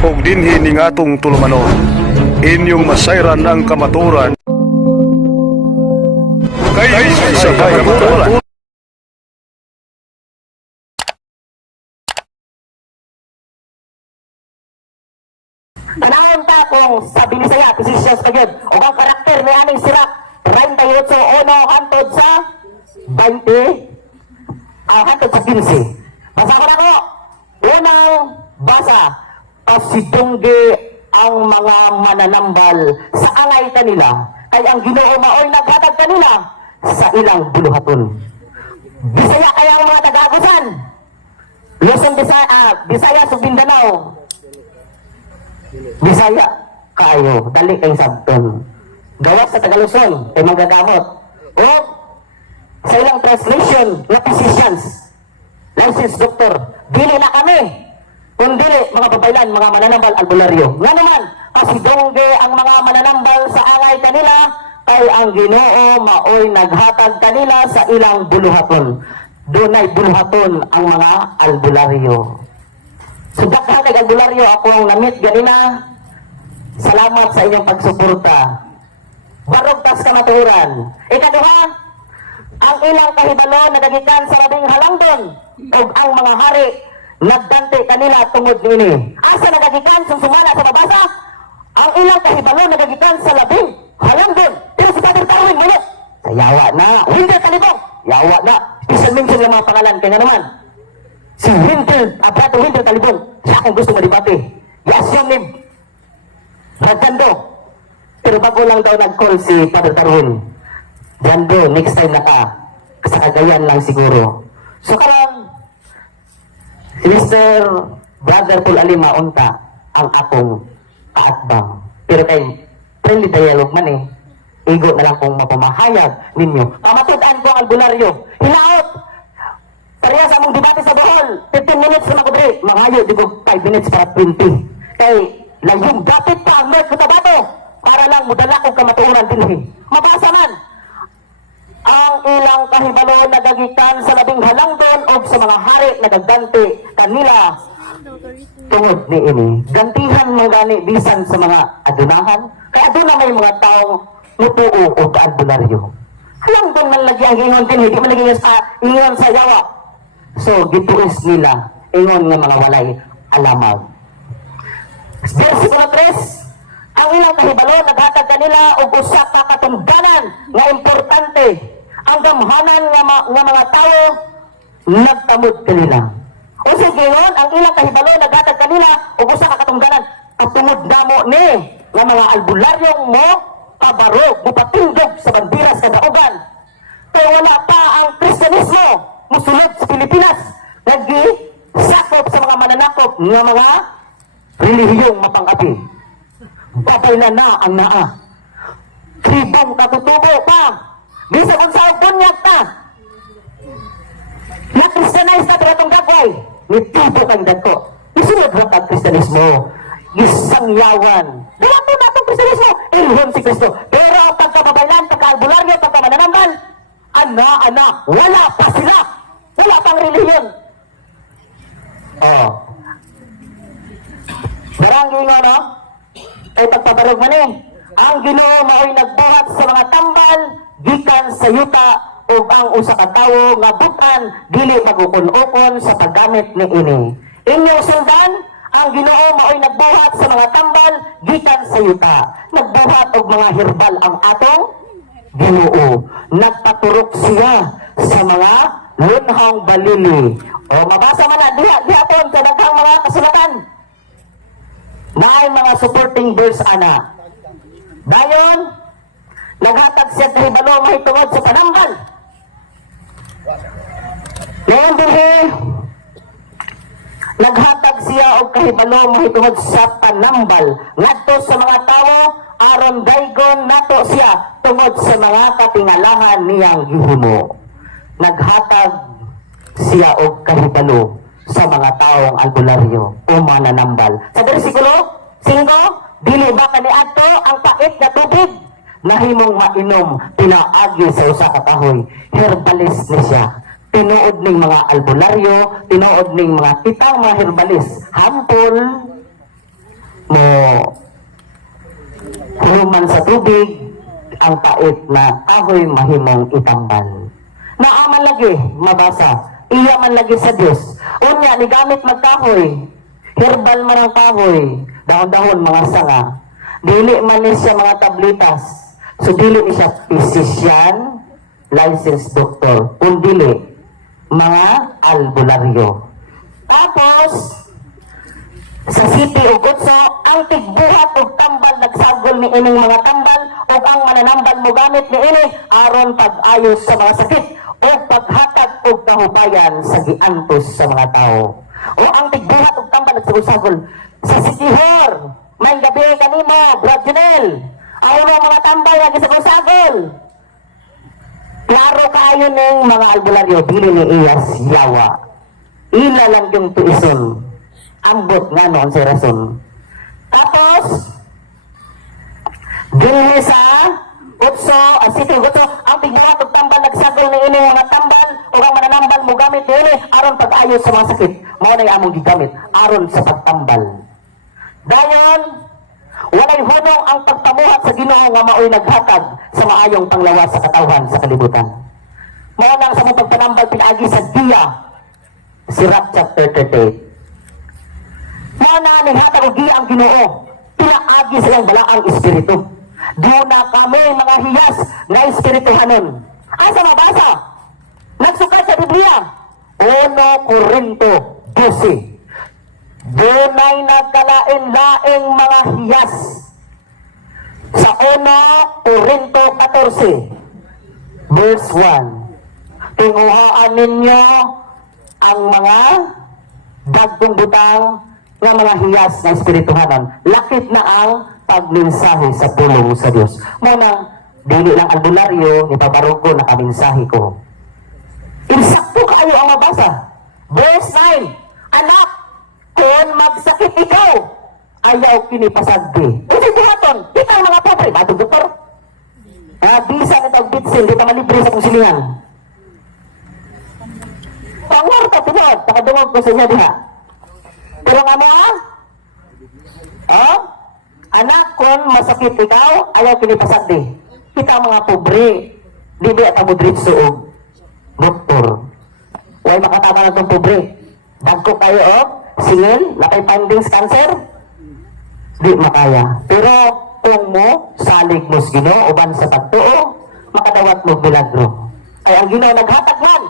ug dinhi ning atong tulumanon. Inyong masayran ang kamaturan. Kay sa kamaturan. Ganahan ta kung sa Binisaya, positions ka yun. O ang karakter ni Aning Sirak, 38 uno hantod sa 20, hantod sa 15. Basa ko na ko. Unang basa, pasidunggi ang mga mananambal sa angay kanila, ay ang Ginoo maoy naghatag kanila sa ilang buluhaton. Bisaya kaya ang mga taga-Agusan, Luzon, Bisaya, Mindanao, Bisaya kayo, dali kayong sabton. Gawas sa Tagaluson, ay magagamot. O sa ilang translation na physicians, licensed doctor, dili na kami. Kung dili, mga babaylan, mga mananambal, albularyo. Nga naman, pasidongge ang mga mananambal sa angay kanila, ay ang Ginoo maoy naghatag kanila sa ilang buluhaton. Dunay buluhaton ang mga albularyo. So daghan kay albularyo akong namit ganina. Salamat sa inyong pagsuporta. Barog tas kamaturan. Ikaduha, ang ilang kahibalo nagagikan sa labing halangdon ug ang mga hari nagdante kanila tungod niini. Asa nagagikan sumala sa babasa? Ang ilang kahibalo nagagikan sa labing halangdon. Pero si Father Tawin mo sa yawa na. Winter Talibong. Yawa na. Special mention ng mga pangalan kaya naman. Si Abrato Winter Talibong, siya akong gusto madibate. I-assume ni Jando. Pero bago lang daw nag-call si Father Darwin. Jando, next time na ka. Sa Cagayan lang siguro. So karon, si Mr. Brother Paul Alima unta ang akong kaatbang. Pero kay friendly dialogue man eh. Igo na lang kung mapamahayag ninyo. Pamatud-an ko ang albularyo. Hinaot! Pareha sa among debate sa Bohol, 15 minutes na ako dre. Mangayo, di ko 5 minutes para 20. Kay, layong gapit pa ang North Cotabato para lang mudala kong kamatuuran din. Mabasa man, ang ilang kahibalo nagagikan sa labing halangdon o sa mga hari nagagante kanila tungod ni ini. Gantihan mo gani bisan sa mga adunahan. Kaya aduna may mga taong mutuo o kaalbularyo. Halangdon man lagi ang ingon din, hindi man lagi ingon sa yawa. So, gituis nila, ingon nga mga walay alamag. Versikulo 3, ang ilang kahibalo naghatag kanila og usa ka katungdanan nga importante. Ang gamhanan nga mga tao nagtamod kanila. O sige yun, ang ilang kahibalo naghatag kanila og usa ka katungdanan. Katungod namo ni nga mga albularyong mo kabarog, mupatingdog sa bandiras sa daugan. Kaya wala pa ang Kristyanismo musulod sa Pilipinas. Nag-sakop sa mga mananakop ng mga relihiyong mapang-api. Babay na ang naa. Tribong katutubo pa. Bisa kung saan bunyag ta. Na-Christianize na tratong gagway. Nitibo kang dako. Isunod mo ang Kristyanismo. Isang yawan. Wala po na itong Kristyanismo. Ilhon si Kristo. Pero ang pagkababaylan, pagka-albularyo, pagka-mananambal, ana, wala pa sila. Wala pang relihiyon. Barangay nga, no? Ay pagpabarog man eh. Ang Ginoo maoy nagbuhat sa mga tambal, gikan sa yuta, o ang usa ka tawo nga butan, dili magukon-ukon sa paggamit ni ini. Inyong sundan, ang Ginoo maoy nagbuhat sa mga tambal, gikan sa yuta. Nagbuhat og mga herbal ang atong Ginoo. Nagpaturok siya sa mga lunhang balili. O mabasa man na diha po sa daghang mga kasulatan. Naay mga supporting verse ana. Dayon, naghatag siya kahibalo mahitungod sa panambal. Ngayon dinhi, naghatag siya og kahibalo mahitungod sa panambal ngadto sa mga tawo aron daygon nato siya tungod sa mga katingalahan niyang gihimo. Naghatag siya og kahibalo sa mga taong albularyo o mananambal. Sa bersikulo 5, dili ba kaniadto ang pait nga tubig nahimong mainom pinaagi sa usa ka kahoy. Herbalist ni siya. Tinuod ning mga albularyo, tinuod ning mga kitang mga herbalist. Hampol Human sa tubig, ang pait na kahoy mahimong itambal. Naaman lagi, mabasa, iya man lagi sa Diyos. Unya, ni gamit magkahoy, herbal man ang kahoy, dahon-dahon mga sanga. Dili man ni siya mga tablitas. So dili ni siya physician, licensed doctor, kundili mga albularyo. Tapos, sa City of Gutso, ang tigbuhat o tambal nagsagol ni ining mga tambal o ang mananambal mo gamit ni ini aron pag-ayos sa mga sakit o paghatag o kahubayan sa giantos sa mga tao. O ang tigbuhat o tambal nagsagol sa City Hall, may gabi kanimo, Brad Junel, ayaw mga tambal na gisagol-sagol. Klaro kayo ng mga albularyo, dili ni Iyas yawa. Ila lang yung tuison. Ambot nga noon sa rason. Tapos, dili sa Utso, City Utso, ang tigbuhat o tambal nagsagol ng inyong mga tambal o ang mananambal mo gamit nila aron pag-ayos sa mga sakit. Mao na among gigamit aron sa pagtambal. Dayon, walay hunong ang pagpamuhat sa Ginoo nga maoy naghatag sa maayong panglawas sa katawhan sa kalibutan. Mao nang sa mong pagpanambal pinaagi sa Giya, Sirach chapter 38. Mao na naghatag og Giya ang Ginoo, pinaagi sa iyang balaang espiritu. Doon na kami mga hiyas na espirituhanon. Asa mabasa? Nagsukat sa Biblia. 1 Corinto 12. Dunay nagkalain-laing mga hiyas. Sa 1 Corinto 14, verse 1. Tinguhaan ninyo ang mga dagkong butang ng mga hiyas na espirituhanan. Lakit na ang pagmensahe sa pulong sa Diyos. Muna, dili lang albularyo, ipabarog ko na kaminsahe ko. Insakto kayo ang mabasa. Verse 9, anak, kung magsakit ikaw, ayaw kinipasagdi. Kasi buhaton, di tayo mga pobre, batong doktor. Bisa na itong bitsin, di tayo libre sa kusilingan. Pangwar ka, tunod, pakadungog ko sa inyo diha. Pero nga mo, anak, kung masakit ikaw, ayaw kinipasagdi. Kita mga pobre, di ba at abudritso o doktor. Huwag makatama na itong pobre. Dagko kayo singil, nakay findings cancer, di makaya. Pero kung mo, salig mo sa Ginoo, uban sa pagtuo, makadawat mo milagro. Ay ang Ginoo naghatag man,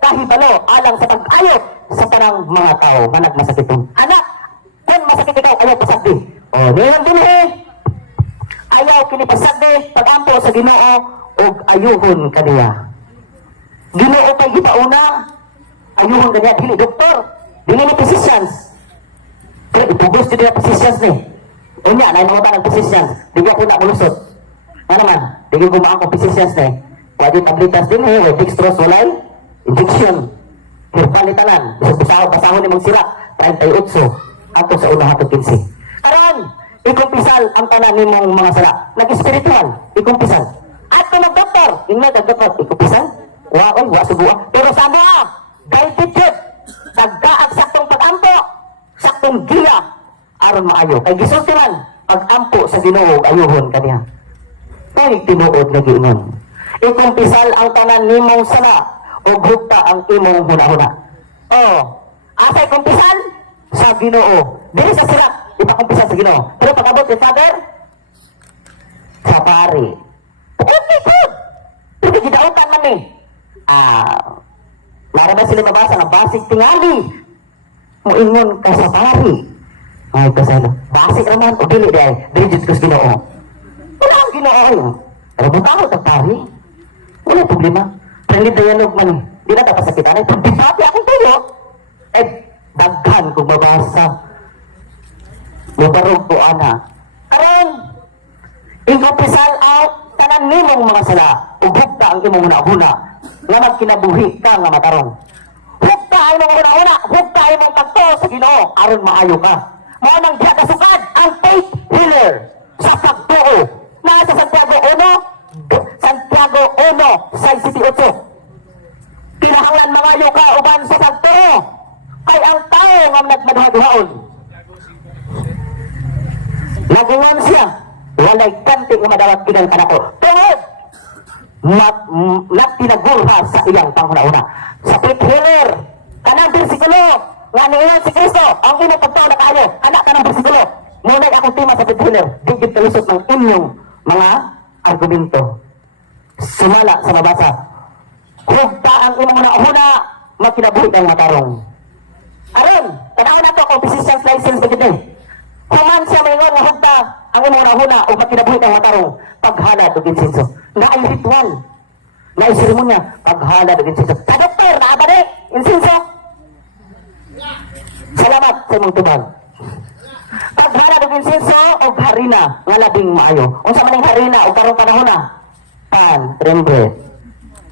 kahibalo, alang sa pag-ayot sa parang mga tao na nagmasakitong. Anak, kung masakit ikaw, ayaw pasagdi. Ngayon din ayaw kinipasagdi, pag-ampo sa Ginoo, o ayuhon kaniya. Ginoo kay gitauna, ayuhon kaniya, dili doktor, dili ni physicians. Pero itugos dili na physicians ni. Unya, na inuutan ng physicians, di ko na mulusot. Nga naman, di ko gumaan kong physicians ni. Wadi tablitas din way dextrose walay, injection, herbal-itanan, basahon ni mong sirap, 38, ato sa unang hatod 15. Karon, ikumpisal ang tanan ni mong mga sala. Nag-espiritual, ikumpisal. At kung mag-doktor, ingay mag-doktor, ikumpisal. Wa subuha. Pero sama, guided yun. Nagkaag saktong pag-ampo, saktong giya, aron maayo. Kay gisultiran, pag-ampo sa Ginoo, ayuhon kaniya. Kay tinuod na giingon. Ikumpisal ang tanan ni mong sala, o grupta ang imong huna-huna. Asay kumpisal? Sa Ginoo. Dili sa sirap, ipakumpisal sa Ginoo. Pero pag-abot ni Father, sa pari. Okay, good. Pero gidautan man eh. Marami sila mabasa na basig tingali. Muingon ka sa pari. Ay, kasano. Basig naman, o dili dahil. Dili jud ko sa Ginoo. Wala ang Ginoo. Pero butaho sa pari. Wala problema. Friendly dialogue man. Di na tapasakitan. Ay, pag dibati akong tuyo. Daghan kung mabasa. Mabarog ko, ana. Karon, ingkumpisal out, tanan nimong mga sala. Ugugta ang imong huna-huna. Nga magkinabuhi ka nga matarong. Hugta ay mong huna-huna. Hugta ay mong pagto sa Ginoo. Aron maayo ka. Mao nang diya kasukad ang faith healer sa pagtuo. Nasa Santiago 1, sa City 8. Kinahanglan mangayo ka uban sa pagtuo. Ay ang tao nga nagmaduha-duhaon. Lagungan siya. walay kanti nga madawat kinang kanako. Tungod nagtinagurha sa iyang panghuna-una. Sa faith healer, kanang bersikulo nga niingon si Kristo, ang imong pagtao na kaayo, anak ka ng bersikulo. Muna'y akong tema sa faith healer, digit kalusot ng inyong mga argumento. Sumala sa mabasa. Hugta ang imong una-una, makinabuhi kang matarong. Aron, tanaw na to kung physician's license bagit eh. Human siya mayroon nga hugta ang imong una-una o makinabuhi kang matarong paghalad o insenso. Na ay ritual, na ay seremonya, paghalad o insenso. Sa doktor, naaba ni, insenso. Salamat sa imong tubag. Paghalad o insenso o harina nga labing maayo. Unsa man ang harina o karong panahon na? Pan, rembre.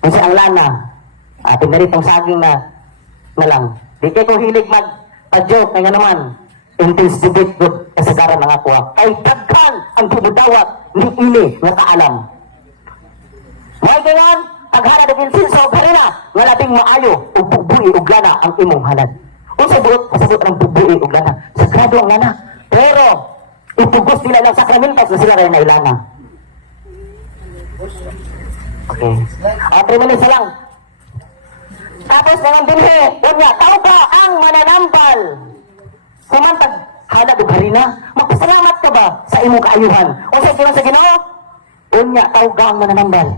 Unsa ang lana? Ating ganitong saging na lang. Di kay ko hilig mag-joke kaya naman. Intense debate good kasagaran ng ako. Kay daghan ang bumudawat ni ini nga kaalam. May ganyan, paghalad og insenso og harina nga labing maayo ug bubuhi ug lana ang imong halad. Unsa buot pasabot ang bubuhi ug lana? Sagrado ang lana. Pero itugos nila ng sakramentos na sila rin na ilana. Okay. 3 minutes lang. Tapos naman dinhi, unya, tao ka ang mananambal. Kumantag, halad o harina, magpasalamat ka ba sa imong kaayuhan? O sa ikilang sa Ginoo? Unya, tao ka ang mananambal.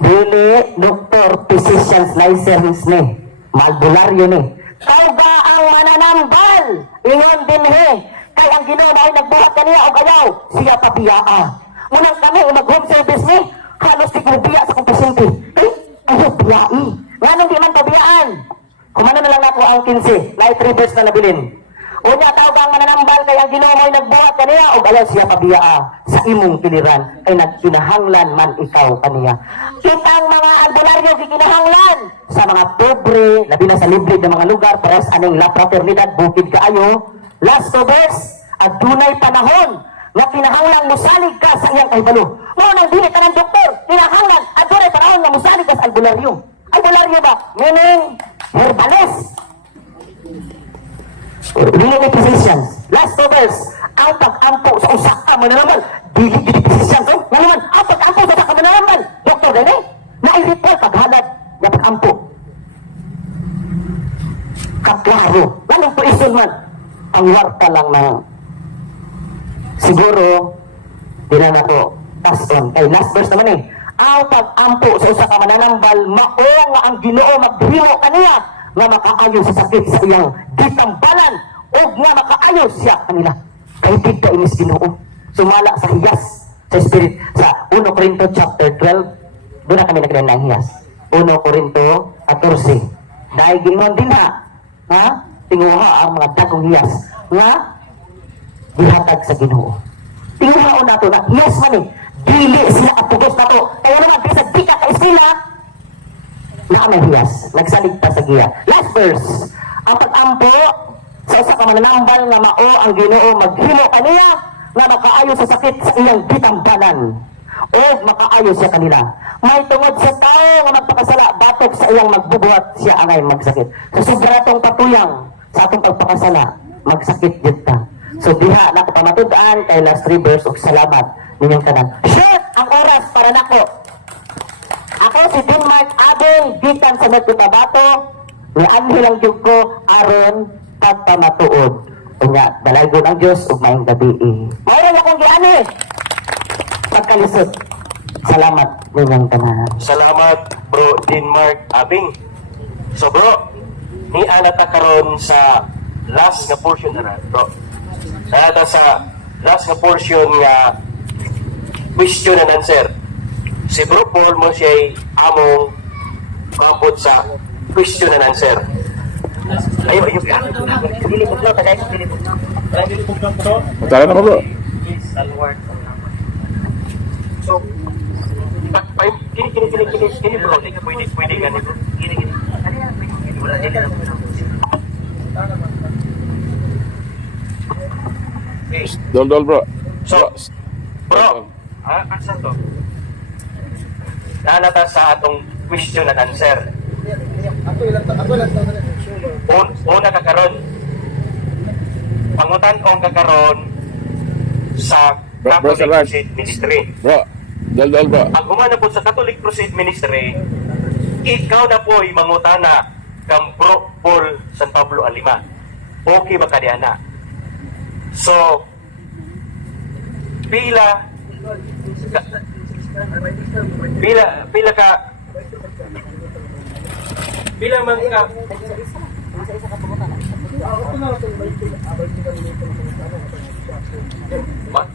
Dili, doktor, physician's license ni, malbularyo ni. Tao ka ang mananambal. Ingon dinhi, kay ang Ginoo na ay nagbuhat kaniya o ayaw, siya pabiyaa. Munang kami, mag-home service ni, halos di ko biya sa kong pasyente. Ayaw biyai. Nga nung di man pabiyaan. Kumano na lang ako ang 15, na 3 verse na nabilin. Unya tao ba ang mananambal kay ang Ginoo mo'y nagbuhat kaniya o ayaw siya pabiyaa sa imong kiliran ay nagkinahanglan man ikaw kaniya. Kitang mga albularyo gikinahanglan sa mga pobre, labi na sa libre ng mga lugar para sa aning la fraternidad bukid kaayo. Last 2 verse, adunay panahon nga kinahanglan musalig ka sa iyang kahibalo. Mo nang dili ka ng doktor, kinahanglan adunay panahon nga musalig ka sa albularyo. Albularyo ba? Meaning herbalist. Dili ni physicians. Last 2 verse, ang pag-ampo sa usa ka mananambal, dili ni physicians. Nga naman, ang pag-ampo sa usa ka mananambal, doktor gani, na-ritual paghalad na pag-ampo. Kaklaro. Ganun po isun man, ang warta lang na siguro, di na ako paston. Kay last verse naman eh, ang pag-ampo sa usa ka mananambal, mao nga ang Ginoo maghimo kaniya nga makaayo sa sakit sa iyang gitambalan o nga makaayo siya kanila. Kay di ka inis Ginoo. Sumala sa hiyas, sa spirit. Sa 1 Corinto chapter 12, doon na kami nagkaroon ng hiyas. 1 Corinto 14. Dahil gingon din ha? Tinguha ang mga dagong hiyas nga gihatag sa Ginoo. Tinguhaon nato na hiyas man eh. Dili sila apugos na to. Kaya naman, bisa di ka ka-eskwela, na may hiyas. Nagsalig pa sa giya. Last verse. Ang pag-ampo sa usa ka mananambal nga mao ang Ginoo maghimo kaniya nga makaayo sa sakit sa iyang gitambalan o makaayo siya kanila. May tungod sa tao nga magpakasala batok sa iyang magbubuhat siya angay magsakit. Sa sobratong patuyang sa atong pagpakasala magsakit jud ta. So diha na ko pamatud-an kay last 3 verse og salamat ninyong tanan. Short ang oras para nako. Ako si Denmark Abeng, gikan sa Cotabato, ni anhel ang Diyog ko, aron pagpamatuod. Unya, dalaygon ang Diyos, ug maayong gabi. Mayroon akong giani. Pagkalisod. Salamat ninyong tanan. Salamat, Bro Denmark Abing. So bro, ni anata karon sa last nga portion na bro. Nata sa last nga portion nga question and answer. Si Bro Paul mo siya'y among kapot sa question and answer. Ayo. Dilipot na, tagay ko dilipot na. Tara na bro. So, kini bro, hindi ka pwede gani bro. Kini. Wala, hindi ka na Dol bro. So, bro, asa to? Nanata sa atong question and answer. Una kakaron. Pangutan kong kakaron sa Bro, Catholic Salvat. Crusade Ministry. Bro, dol bro. Ang humana po sa Catholic Crusade Ministry, ikaw na po ay mangutana kang Bro Paul San Pablo Alima. Okay ba kaniya na? So, pila man ka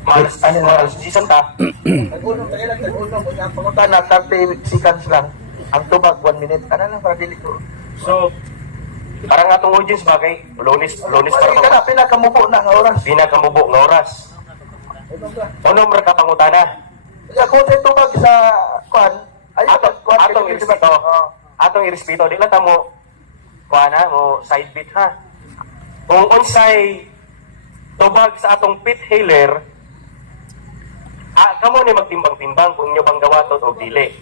malas season ta. Nag-unong tayo lang, nag-unong. Ang pangutan na 30 seconds lang. Ang tubag, 1 minute. Ano lang para dili ko. So, parang atong audience bagay, lunis Wala ka na, para pinakamupo na nga oras. pinakamubo nga oras. Ano ra ka pangutana? Kung tayo tubag sa kwan, ay Atong irespeto. Atong irespeto, di lang ta mo kuana mo side bit ha. Kung unsay tubag sa atong pit healer, kamo ni magtimbang-timbang kung inyo bang gawaton o dili.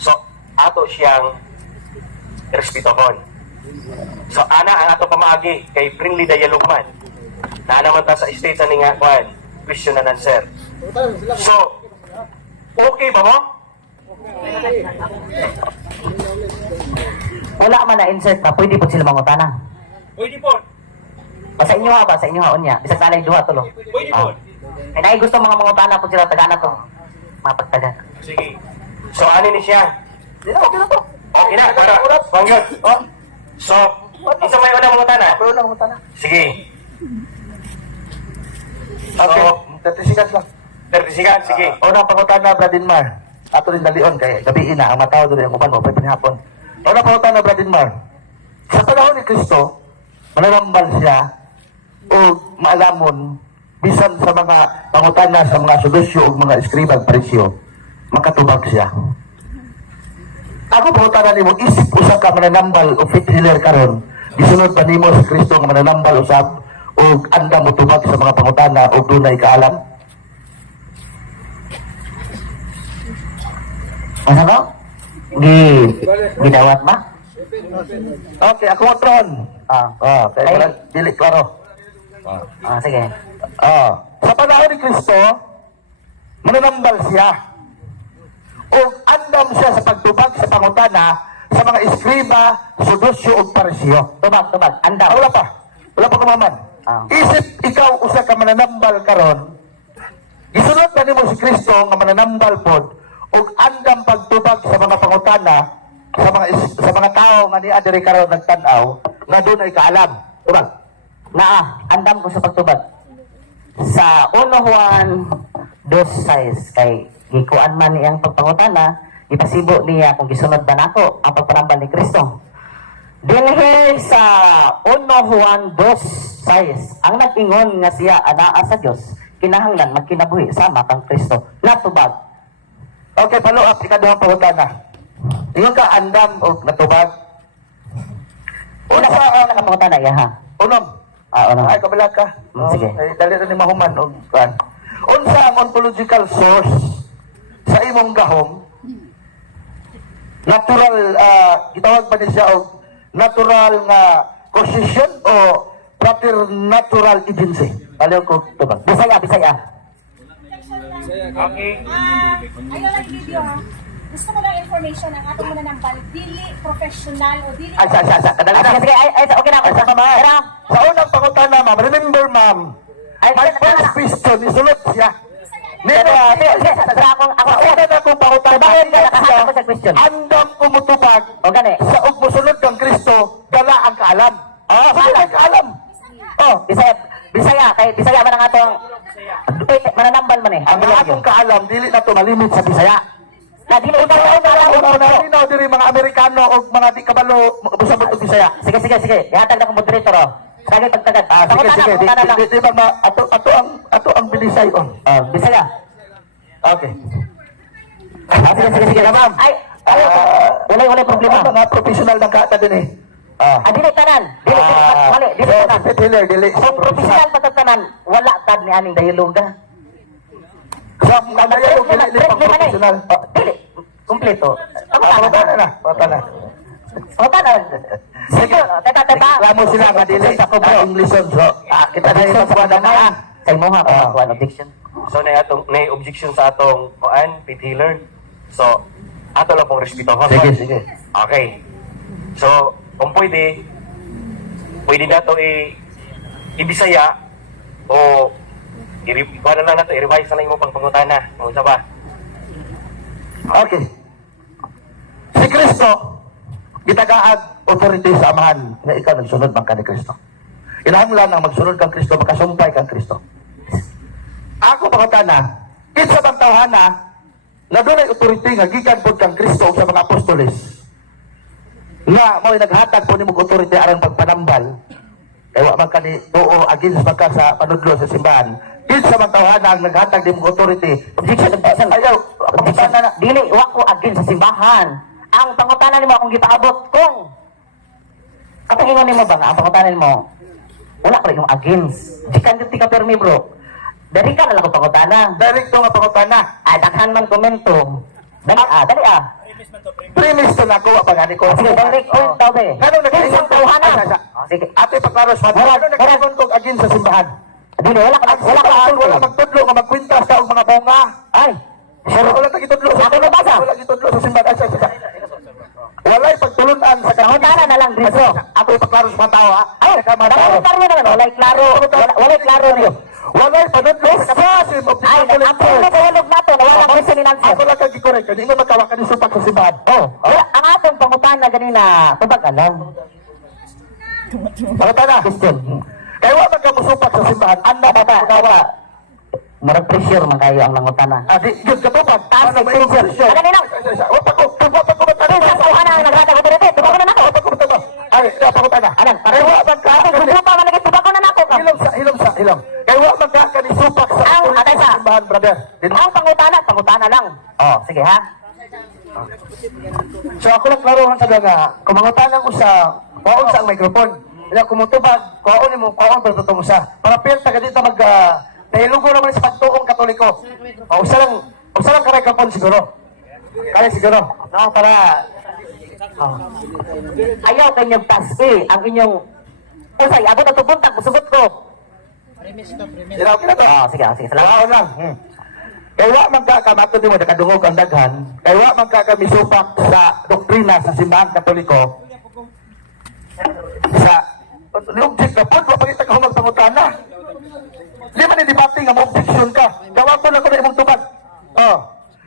So, ato siyang irespetohon. So, ana ang ato pamaagi kay Friendly Dialogue man. Na naman ta sa state sa nga kwan, question and answer. So, okay ba mo? Wala man na insert na, pwede po sila mangutana. Pwede po. Sa inyo ha ba? Sa inyo ha, unya. Bisag sanay duha tulo. Pwede po. Kaya na gusto mga mangutana po sila tagana to. Mapagtaga. Sige. So, ano ni siya? Okay na to. Okay na, para. Panggap. Oh, So, isa may una mga tana. pero na kumunta na. Sige. Okay, So, 30 seconds lang. 30 seconds, sige. Unang pangutan na, Bradinmar. Ato rin dalion kay gabi ina ang mataw doon ang uban mo pwede hapon. Unang pangutan na, Bradinmar. Sa panahon ni Kristo, mananambal siya o maalamon bisan sa mga pangutana sa mga sudusyo o mga eskribang presyo, makatubag siya. Ako pangutan nimo isip usa ka mananambal o fit healer karon. Gisunod pa nimo sa Kristo nga mananambal usab o anda mo tubag sa mga pangutana o dunay kaalam. Asa ba? Gidawat ba? Okay, ako matron. Kaya Ay. parang dili klaro. Sige. Sa panahon ni Kristo, mananambal siya. O andam siya sa pagtubag sa pangutana sa mga eskriba, sudusyo o parisyo. Tubag. Anda. Wala pa. Wala pa kumaman. Isip ikaw usa ka mananambal karon. Gisunod na nimo si Kristo nga mananambal pod ug andam pagtubag sa mga pangutana sa mga tao nga niya diri karon nagtan-aw nga dunay kaalam. Tubag. Andam ko sa pagtubag. Sa 1 Juan 2:6 kay gikuan man niyang pagpangutana, ipasibo niya kung gisunod ba nako ang pagpanambal ni Kristo. Dinhi sa 1 Juan 2:6, ang nag-ingon nga siya anaa sa Dios, kinahanglan magkinabuhi sama kang Kristo. Natubag. Okay, follow up, ikaduhang pangutana. Ingon ka andam o natubag. Una ka pangutana iya ha. Unom. Una. Ay, kabila ka. Sige. Ay, dali rin ni mahuman. Unsa ang ontological source sa imong gahom? Natural, gitawag pa din siya og natural nga causation o preternatural agency? Aliw ko tubag. Bisaya. Okay. Ayun lang video ha. Gusto ko lang information ang atong mananambal, dili professional o dili... Ay, sa. Kadali na. Sige, okay na ako. Sa ma'am. Sa unang pangutana, ma'am. Remember, ma'am. My first question, isulot siya. Nino, Ako una na kong pangutana. Bakit ka nakahanap ko sa question? Andam kumutubag O gani. sa ug musunod kang Kristo, dala ang kaalam. Dala ang kaalam. Bisaya kay Bisaya man ang atong mananambal man eh. Ang mga atong kaalam, dili na to malimit sa Bisaya. Na dili ikaw Una, linaw diri mga Amerikano o mga di kabalo sa butong Bisaya. Sige. Ihatag na ko moderator oh. Sige pagtagad. Sige. Di ba ato ang bilisay on. Bisaya. Okay. Sige ma'am. Ay, wala problema. Ang mga professional ng kata din eh. Dili tanan. Dili tanan. Dili. Kung professional patatanan, wala tad ni aning dialoga. Sa mga dili pang professional. Dili. Kompleto. Pangutana. Sige, teta. Reklamo sila nga dili sa English on. So, kita na yung sa Kay mo ha, pag objection. So nay objection sa atong kuan, faith healer. So ato lang pong respeto. Sige, sige. Okay. So kung pwede na to ibisaya o wala lang na to, i-revise na lang mo pang pangutana. O sa ba? Okay. Si Kristo, gitagaag authority sa amahan nga ikaw nagsunod man ka ni Kristo. Kinahanglan ang magsunod kang Kristo, makasumpay kang Kristo. Ako pangutana, kinsa bang tawhana na doon ay authority nga gikan pod kang Kristo sa mga apostoles nga mo'y naghatag po ni mong authority aron pagpanambal kaya wa man ka ni tuo against magka sa panudlo sa simbahan. Kinsa bang tawhana ang naghatag ni mong authority? Objection. Ayaw, pangutana na. Dili, wa ko against sa simbahan. Ang pangutanan nimo akong gipaabot kung katong ingon nimo ba nga ang pangutanan nimo wala ko yung against. Di ka ti ka permi bro. Dari ka na lang ko pangutana. Direkto nga pangutana. Daghan man komento. Dali ah. Premise to na kuha pa nga ni ko. Sige, direct point daw be. Ganun nag-iwan Kinsang tawhana. Sige. Ate paklaros mo. Ganun nag-iwan ko against sa simbahan. Dili, wala ka Wala magtudlo nga magkwintas ka og mga bunga. Ay, Sure, wala tagitudlo sa Ako nabasa. Wala gitudlo sa simbahan. Walay pagtulunan sa pangutanan na lang dito. Ako ipaklaros mo tao ha. Ay, dalawang klaro naman. Walay klaro. Walay klaro niyo. Walay panudlo sa kapasim of the Ay, Catholic ang pwede Church. ko walog nato na walang question and answer. Ako lang kag-correct. Hindi mo makawakan yung supak sa simbahan. Oh, ang atong pangutan na ganina, tubag alam. Pangutana. Question. Kaya wa man ka musupak sa simbahan. Anda ba ba? Wala. Marag pressure man kayo ang nangutana. Adi, yun katupad. Taas Ano ng may pressure. pressure? Ano ninong? Wapa ko matanong. Ang tawhana ang naghatag authority. Tubag ko na nako. Wapa ko matanong. Ay, pangutana. Anan, Kaya wa man ka. Ate, gusto pa man naging tubag ko na nako. Hilom. Kaya wa man ka kanisupak sa Ang authority atay sa sa. simbahan, brother. Ang pangutana lang. Oh, sige ha. So ako lang klarohan sa nga, kumangutanang ko sa kuwaon sa ang microphone. Kaya kumutubag, kuwaon mo, kuwaon pa tutong sa. Para pirta ka dito mag, nahilugo naman sa pagtuong katoliko. Usa lang ka microphone siguro. Kaya siguro. No, para, Ayaw kanyang paski ang inyong usay. Abot at tubuntag, musugot ko. sinaw ka na to. Sige, salamat. Kuwaon lang. Kaya wa man ka kamato di mo nakadungog ang daghan. Kaya wa man ka kamisupak sa doktrina sa simbahan katoliko. Sa logic na po, mapagita ka magpangutana. Di man i-debate nga mo-objection ka. Gawa ko na ko na imong tubag.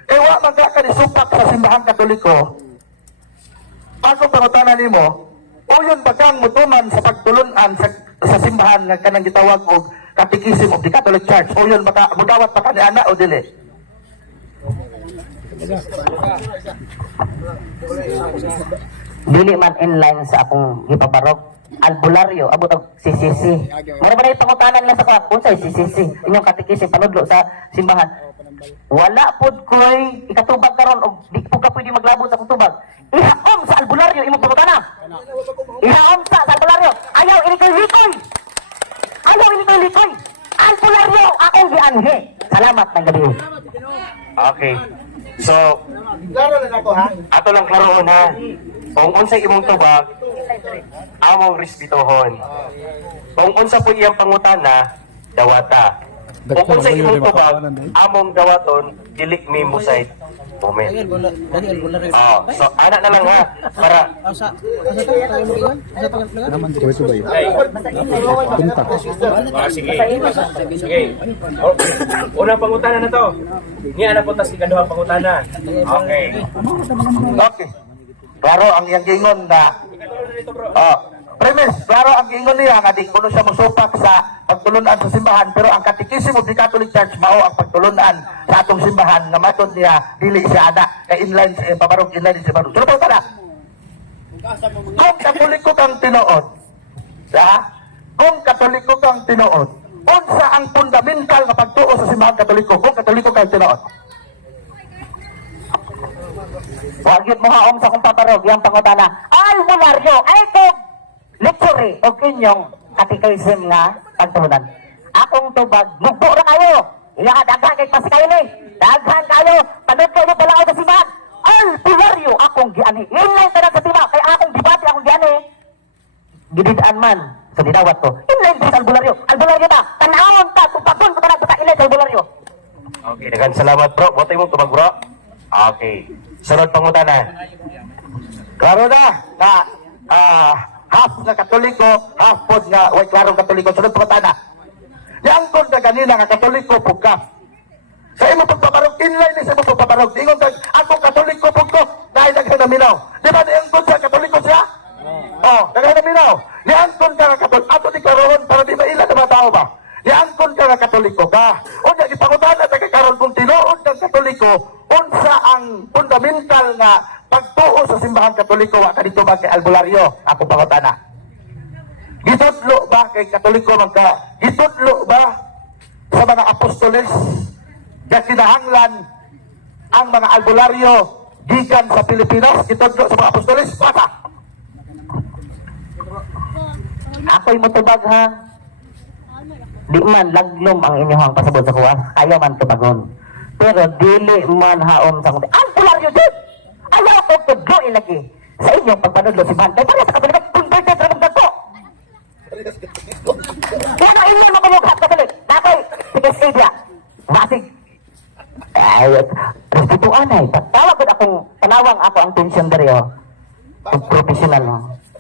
Kaya wa man ka kanisupak sa simbahan katoliko. Ako pangutana nimo, o yun bagang mutuman sa pagtulunan sa simbahan nga kanang gitawag og Catechism of the Catholic Church. O yun baka mudawat pa ka ni ana o dili. Dili man inline sa akong gipabarog. Albularyo, abot og CCC. Mura ba na ipangutanan lang sa kuha? Unsay CCC? Inyong katikisin panudlo sa simbahan. Wala pod koy ikatubag karon og di po ka pwede maglabot sa akong tubag. Ihaom sa albularyo imong pangutana. Ihaom sa albularyo. Ayaw ini koy likoy. Albularyo akong gianhi. Salamat ng gabi. Okay. So, ato lang klaroon ha. Kung unsay imong tubag, among respetuhon. Kung unsa po iyang pangutana, dawata. Kung unsay imong tubag, among dawaton, dili mi musay moment. So ana na lang ha para Sige. Unang pangutana na to. Niya na punta si kaduhang pangutana. Okay. Okay. Klaro ang iyang gingon na premise, klaro ang gingon niya nga di kuno siya mosupak sa pagtulunan sa simbahan pero ang Catechism of the Catholic Church mao ang pagtulunan sa atong simbahan nga matod niya dili siya ana kay inline sa pabarog inline sa pabarog. Pero pala. Kung Katoliko kang tinuod, kung Katoliko kang tinuod, unsa ang fundamental nga pagtuo sa simbahan Katoliko kung Katoliko kang tinuod? Wagit mo haom sa kong paparog, yung pangutana. Albularyo, ay kong lecture o inyong catechism nga pagtulunan. Akong tubag, mugbo na kayo. Iya daghan kay pasikayo ni. Daghan kayo, panod kayo pala ako sa simbahan. Albularyo, akong giani. Inline ka na sa simbahan, kaya akong debate akong giani. Gididaan man, sa dinawat ko. Inline ka sa albularyo. Albularyo ta, tanawon ta, tupakon ko na sa inline sa albularyo. Sige, daghang salamat bro. Botoy mo tubag bro. Okay. Sunod pangutana. Klaro na half nga Katoliko, half pod nga way klarong Katoliko. Sunod pangutana. Niangkon na ganina nga Katoliko pugka. Sa imo pagpaparog, inline ni sa imo pagpaparog. Ingon kag ako Katoliko pugko dahil naghanaminaw. Di ba niangkon siya Katoliko siya? Oh, naghanaminaw. Niangkon ka nga Katoliko. Ato di karon para di maila na mga tao ba? Niangkon ka nga Katoliko ka. Unya ipangutana ta kay karon kung tinuod kang Katoliko, unsa ang fundamental nga pagtuo sa simbahan Katoliko wa kadto ba kay albularyo? Ako pangutana. Gitudlo ba kay Katoliko magka? Gitudlo ba sa mga apostoles na kinahanglan ang mga albularyo gikan sa Pilipinas? Gitudlo sa mga apostoles? Bata! Ako'y matubag ha. Di man laglom ang inyong pasabot sa kuwas, kaya man tubagon. Pero dili man haom sa kundi. Ang pularyo dyan! Ayaw ko tudlo ilagi sa inyong pagpanudlo si Bantay. Para sa Katolik, converted na mong dagpo. Kaya na inyong mapamughat Katolik. Nakoy, sige Sadia. Basig. Ay, respetuan ay. Tawag ko akong panawang ako ang tension dari oh. Professional no.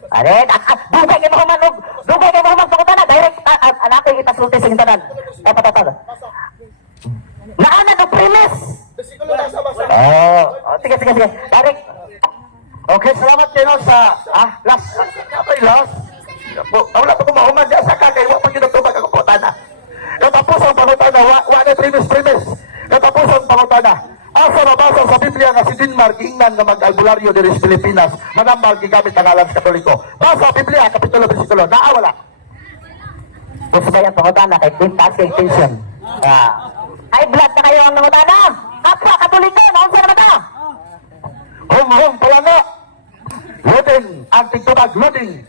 Are, dugay kay Muhammad og dugay kay Muhammad pagutana direct anak ko itasulti sa intanan. Patataw. Naana do premise. Oh, sige. Direct. Okay, salamat kayo sa last. Last. Wala pa ko mahumad sa kakay. Wa pa ginatubag ako putana. Natapos ang pangutana. Wa na premise. Natapos ang pangutana. Asa nabasa sa Biblia nga si Denmark ingnan na mag-albularyo diri sa Pilipinas manambal gigamit ang alam sa Katoliko. Basa Biblia kapitulo bersikulo. Wala. Gusto ba yung pangutana kay Quintas kay tension? Ay, blood na kayo ang nangutana. Kapwa, Katoliko, naon sa naman ka? Hum, palanga. Loading, ang tigtubag, loading.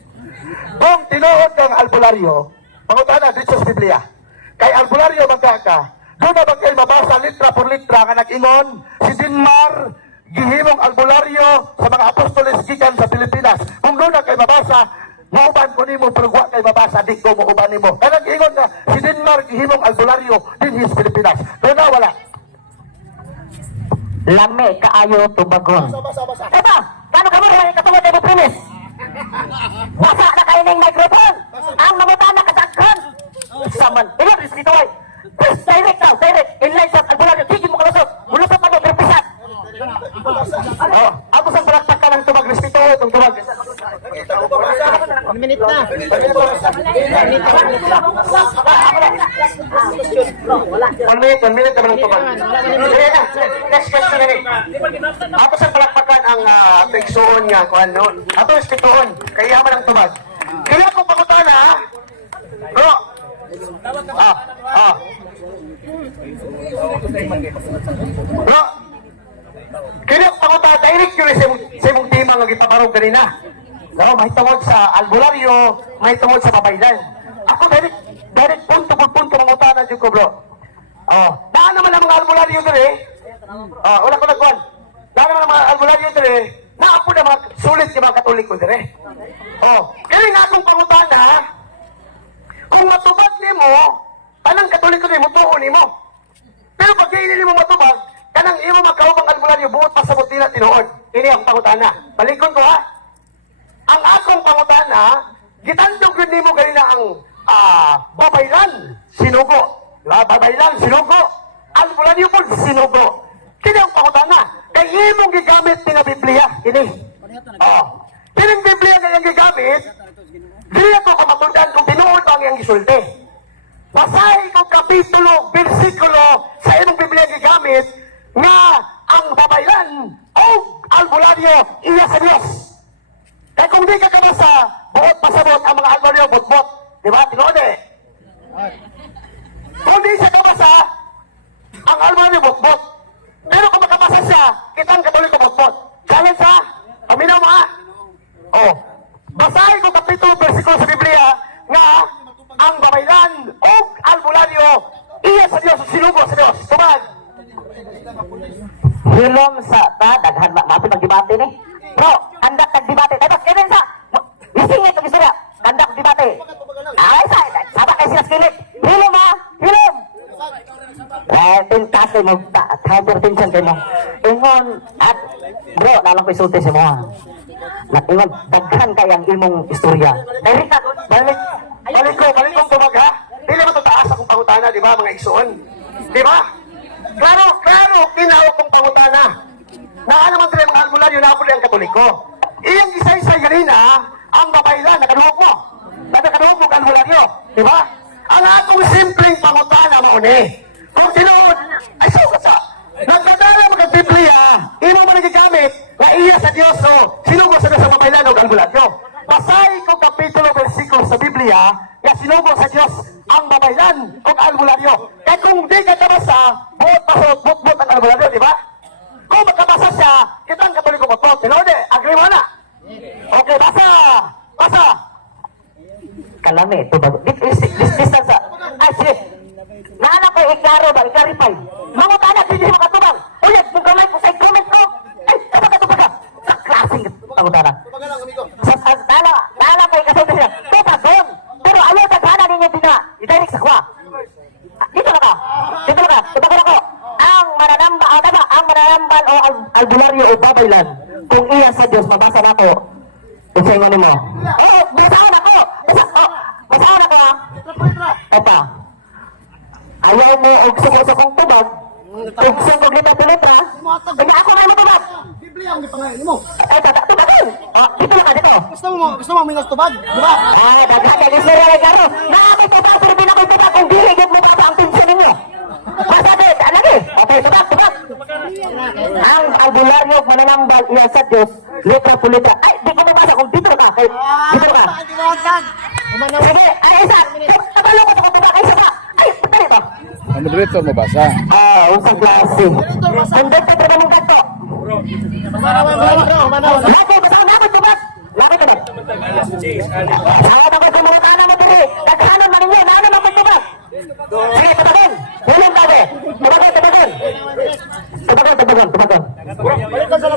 Kung tinuod ng albularyo, pangutana dito sa Biblia. Kay albularyo magkaka, doon na ba kayo mabasa litra por litra nga nag-ingon si Denmark gihimong albularyo sa mga apostoles gikan sa Pilipinas. Kung doon na kayo mabasa, mauban ko nimo pero wa kay mabasa di ko mauban nimo. Kanang ingon na si Denmark gihimong albularyo din sa Pilipinas. Doon na wala. Lami, kaayo, tubagon. Ito, kano ka mo rin katungod mo premise? Basa na kayo ng microphone. Ang mamutana kasagkan. Saman, ilo, dito ay. Direct now, direct. Inline sa albularyo. Tigil mo kalusot. Mulusot ako, berpisat. Ako sa palakpak ka ng tubag, respeto ko itong tubag. 1 minute na. One minute naman ang tubag. Next question na rin. Ako sa palakpakan ang peksoon nga, kung ano. Ato respetoon, kaya man ang tubag. Kaya kung pagutan ha, bro. Bro, kaya kung pagutan, direct yun sa imong tema nga gipaparong kanina. No, may tungod sa albularyo, may tungod sa pabaylan. Ako direct punto por punto mangutana dyan ko, bro. Daan naman ang mga albularyo dyan eh. Wala ko nagkuhan. Daan naman ang mga albularyo dyan eh. Naapo na mga sulit yung mga Katoliko dyan eh. Kaya nga akong pangutana, kung matubag ni mo, anang Katoliko ni mo, tuon ni mo. Pero pag hindi mo matubag, kanang imo magkaumang albularyo, buot pa sa mutina tinuod. Ini ang pangutana. Balikon ko ha. Ang akong pangutana, gitandog yun ni mo ganina ang babaylan, sinugo. Diba? Babaylan, sinugo. Albularyo po, sinugo. Kini ang pangutana. Kaya imong gigamit ni nga Biblia. Kini. Kining Biblia nga yung gigamit, dili ko kamatundan kung tinuod ang iyang gisulti. Basahin ko kapitulo, versikulo sa imong Biblia gigamit nga ang babaylan o albularyo iya sa Diyos. Kaya kung di ka kabasa, buot pasabot ang mga albularyo, bot-bot. Di ba? Tinood eh. Kung di siya kabasa, ang albularyo, bot-bot. Pero kung makabasa siya, kitang Katoliko, bot-bot. Challenge ha? Paminaw mo ha? Basahin ko kapitulo, versikulo sa Biblia nga ang babaylan o albularyo iya sa Diyos, sinugo sa Diyos. Tumag. Hilom sa daghan mapit mag-debate ni. Bro, kandak nag-debate. Tapos kinin sa isingit ang istorya. Kandak debate. Ay, sabak kayo sila skillet. Hilom ha? Hilom! Pintas kay mo hypertension kay mo. Ingon at bro, nalang ko isulti sa mo. Ingon daghan kay ang imong istorya. Dili ka Balik ko tumag ha. Dili mo taas akong pangutana, di ba mga igsoon? Di ba? Klaro, tinawag kong pangutana. Naa naman sila mga albularyo na ako ang Katoliko. Iyang isa-isa ganina, ang babaylan, nakaduhok mo. Nakaduhok mo ang albularyo. Di ba? Ang atong simpleng pangutana mauni. Kung tinuod, ay sukat sa. Nagkadala mo ng Biblia, ino mo nagigamit, na iya sa Diyos o sinugo sa Diyos sa babaylan o albularyo. Pasay ko kapitulo versikulo sa Biblia, na sinugo sa Diyos ang babaylan o albularyo. Kaya kung di ka nabasa, buot ang albularyo, di ba? Kung magkabasa siya, kita ang Katoliko mo. Tinode, agree mo na. Okay, basa. kalami to bago. This distance. Ay, sige. Naana ko iklaro ba, i-clarify. Mga tanak, hindi makatubang. Ulit, kung kamay ko sa comment ko, ay, kapag ka. Sa klaseng pangutana. Sa nala ko ikasunod siya. Tupagon. Pero ayaw taghana ninyo din na i-direct sa kwa. Dito na ka. Tupagon ako. Ang mananambal o albularyo o babaylan. Kung iya sa Diyos, mabasa na ko. Isa yung ano mo. Oh, basahan ako. Basahan ako ha. Opa. Ayaw mo og sukong tubag. Og sukong litra. Kanya ako na mo tubag. Biblia ang gipangalan mo. Ay, tubagon. Dito na ka, dito. Gusto mo minus tubag, di ba? Ay, dagdag ang istorya ni Garo. Nakakay tubag, pero di na ko'y tubag. Kung diligid mo ba ang pensyon ninyo? Masabi, lagi. Okay, tubag. Ang albularyo mananambal iya sa Diyos, letra po letra. Ay, di ko mabasa kung dito ka. Dito ka. Sige, ay, isa. Tabalo ko sa kung tubag. Ay, isa ka. Ay, pagkali to. Ano dito mabasa? Usang klase. Sundot ka trabaho mong gato. Lagi, basahan na ako tubag. Lagi ka na. Saan ako sa mga kanan mo diri? Kaghanan man ninyo, naanan ako tubag. Sige, tabagon. Huling lagi. Tabagon.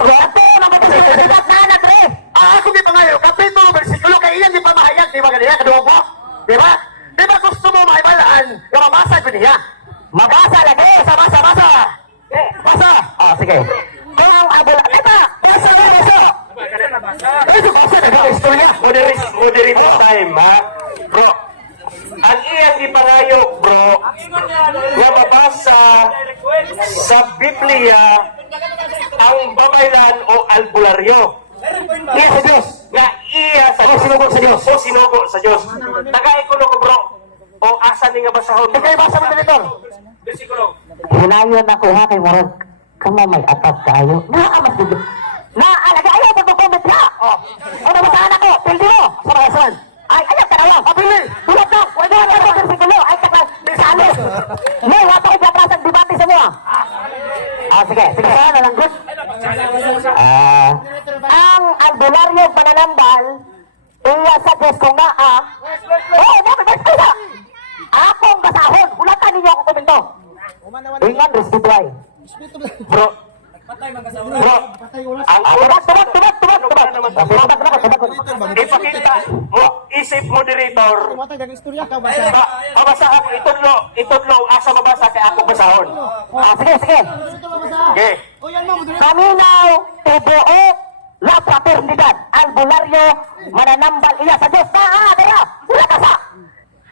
Grabe, mamatay ka sa tubag na anak, re. Ako di pa ngayon, kapitulo, versikulo, kaya iyan di pa mahayag, di ba ganyan, kaduwag mo? Di ba? Di ba gusto mo maibalaan, yung mabasa ko niya? Mabasa lagi. Basa! Sige. Kung ang abula, ito. Basa. Ito kasi nag-istorya. Moderator time, ha? Bro, ang iyang ipangayo, bro, nga mabasa sa Biblia ang babaylan o albularyo. Iya sa Diyos. Nga iya sa Diyos. sinugo sa Diyos. O sinugo sa Diyos. Tagaikulo ko, bro. O asa ni nga basahon. Hindi kayo basa mo dito. Bersikulo. Hinayon ako ha kay Morag. Kamo may atap kayo. Naamas dito. Naalaga ayaw pag-comment ha. Ano basahan ako? Pildi mo. Sa bagasan. Ay, ayaw ka na lang. Pili. Tulad na. Wala na ako sa sikulo. Ay, kakal. Salo. May wata ko patrasan debate sa mo. Sige. Saan na lang, good. Ang albularyo pananambal, iya sa Diyos kong naa. Bakit ba? Akong basahon. Ulatan ninyo ako komento. Ingan, restituay. Bro, ang ipakita mo, isip moderator. Mabasa ako, itudlo, asa mabasa kay ako basahon. Sige. Okay. Kaminaw, tibuo, la fraternidad, albularyo, mananambal iya sa Diyos. Kaya, wala ka sa.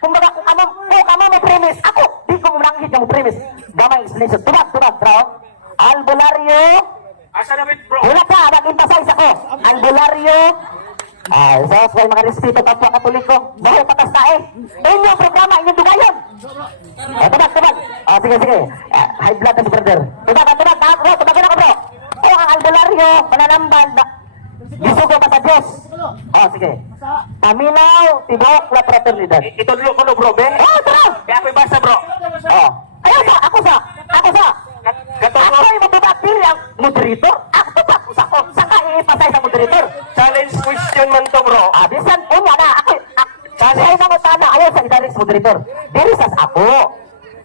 Kung kamo may premise, ako, di ko mananghit yung premise. Gamay explanation. Tubag, bro. Albularyo, Asa na bit, bro? wala ka, mag-emphasize ako. Albularyo, sos, may mga respeto kapwa Katoliko. Dahil patas na inyong programa, inyong dugayon. Tubag. Sige. High blood na si brother. Tubag ako, bro. O ang albularyo, mananambal, gisugo ba sa Diyos? Sige. Paminaw, tibok, la fraternidad. Itudlo ko no, bro, be? Tara! Kaya ako'y basa, bro. Ayaw sa, ako sa. Ako ay mababapili ang moderator. Ako pa, ako. Saka iipasay sa moderator. Challenge question man to, bro. Bisan, una na, ako. Sa'yo na mo sana, ayaw sa idalis moderator. Dirisas ako.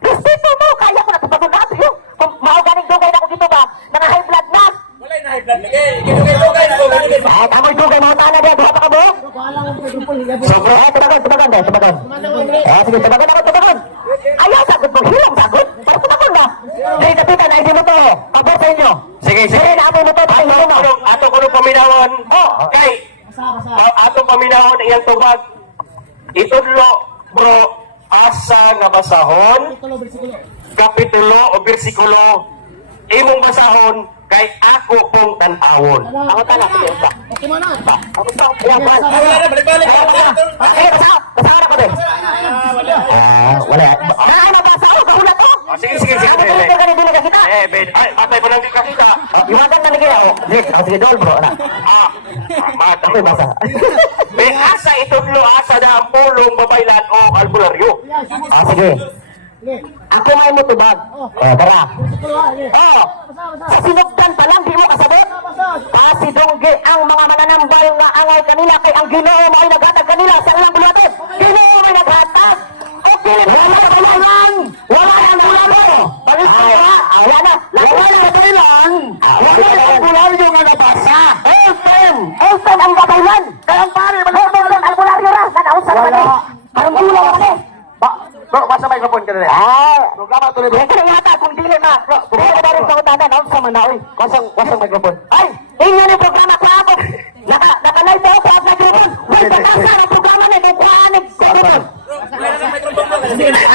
Respeto mo, kaya ko na tubagon na ito. Kung mauganing dugay na ako dito ba, na high blood na. Wala na high blood lagi. Dugay na ko. Tamoy dugay mo sana diya, duha pa ka buhok. Tubagon. Sige, tubagon. Ayaw, sagot mo, hilong sagot. Pero tubagon na. Dahil ID mo to. Abot sa inyo. Sige, sige. Naabot mo to. Ato ko nung paminawon. Kay, ato paminawon iyang tubag. Itudlo, bro, asa nga basahon, kapitulo o bersikulo, imong basahon, kay ako pong tanawon. Ako tala. Okay mo na. Ako to. Ayan, bal. Balik-balik. Basahan ako din. Wala. Mabasa ako. Kahula to. Sige, sige, sige. Ako dito ka nito nakakita. Ben, ay, patay pa lang di kakita. Iwasan na lagi ako. Sige, dol bro. Mata. Ako basa. Ben, asa itudlo, asa na ang pulong babaylan o albularyo. Sige. Ako may mutubag. Tara. Sa sinugdan pa lang, di mo kasabot. Pasidongge ang mga mananambal nga angay kanila kay ang Ginoo mo ay naghatag kanila sa ilang bulatin. Ginoo ay naghatag. Okay, wala na kailangan. Wala na bulalo. Balik ka na. Wala na. Wala na kailangan. Wala na albularyo nga nabasa. Elton ang babaylan. Kaya ang pare, malabang ang albularyo ra. Nanaunsa naman eh. Parang gulaw naman eh. Bro, basta microphone ka na rin. Programa tuloy bro. Kaya yata kung dili na. Kaya ba rin sa utana, naon sa manaoy. Wasang microphone. Ay, inyo na programa ko ako. Nakalive ako sa microphone. Wala pa kasa ng programa na kung kuhanig microphone.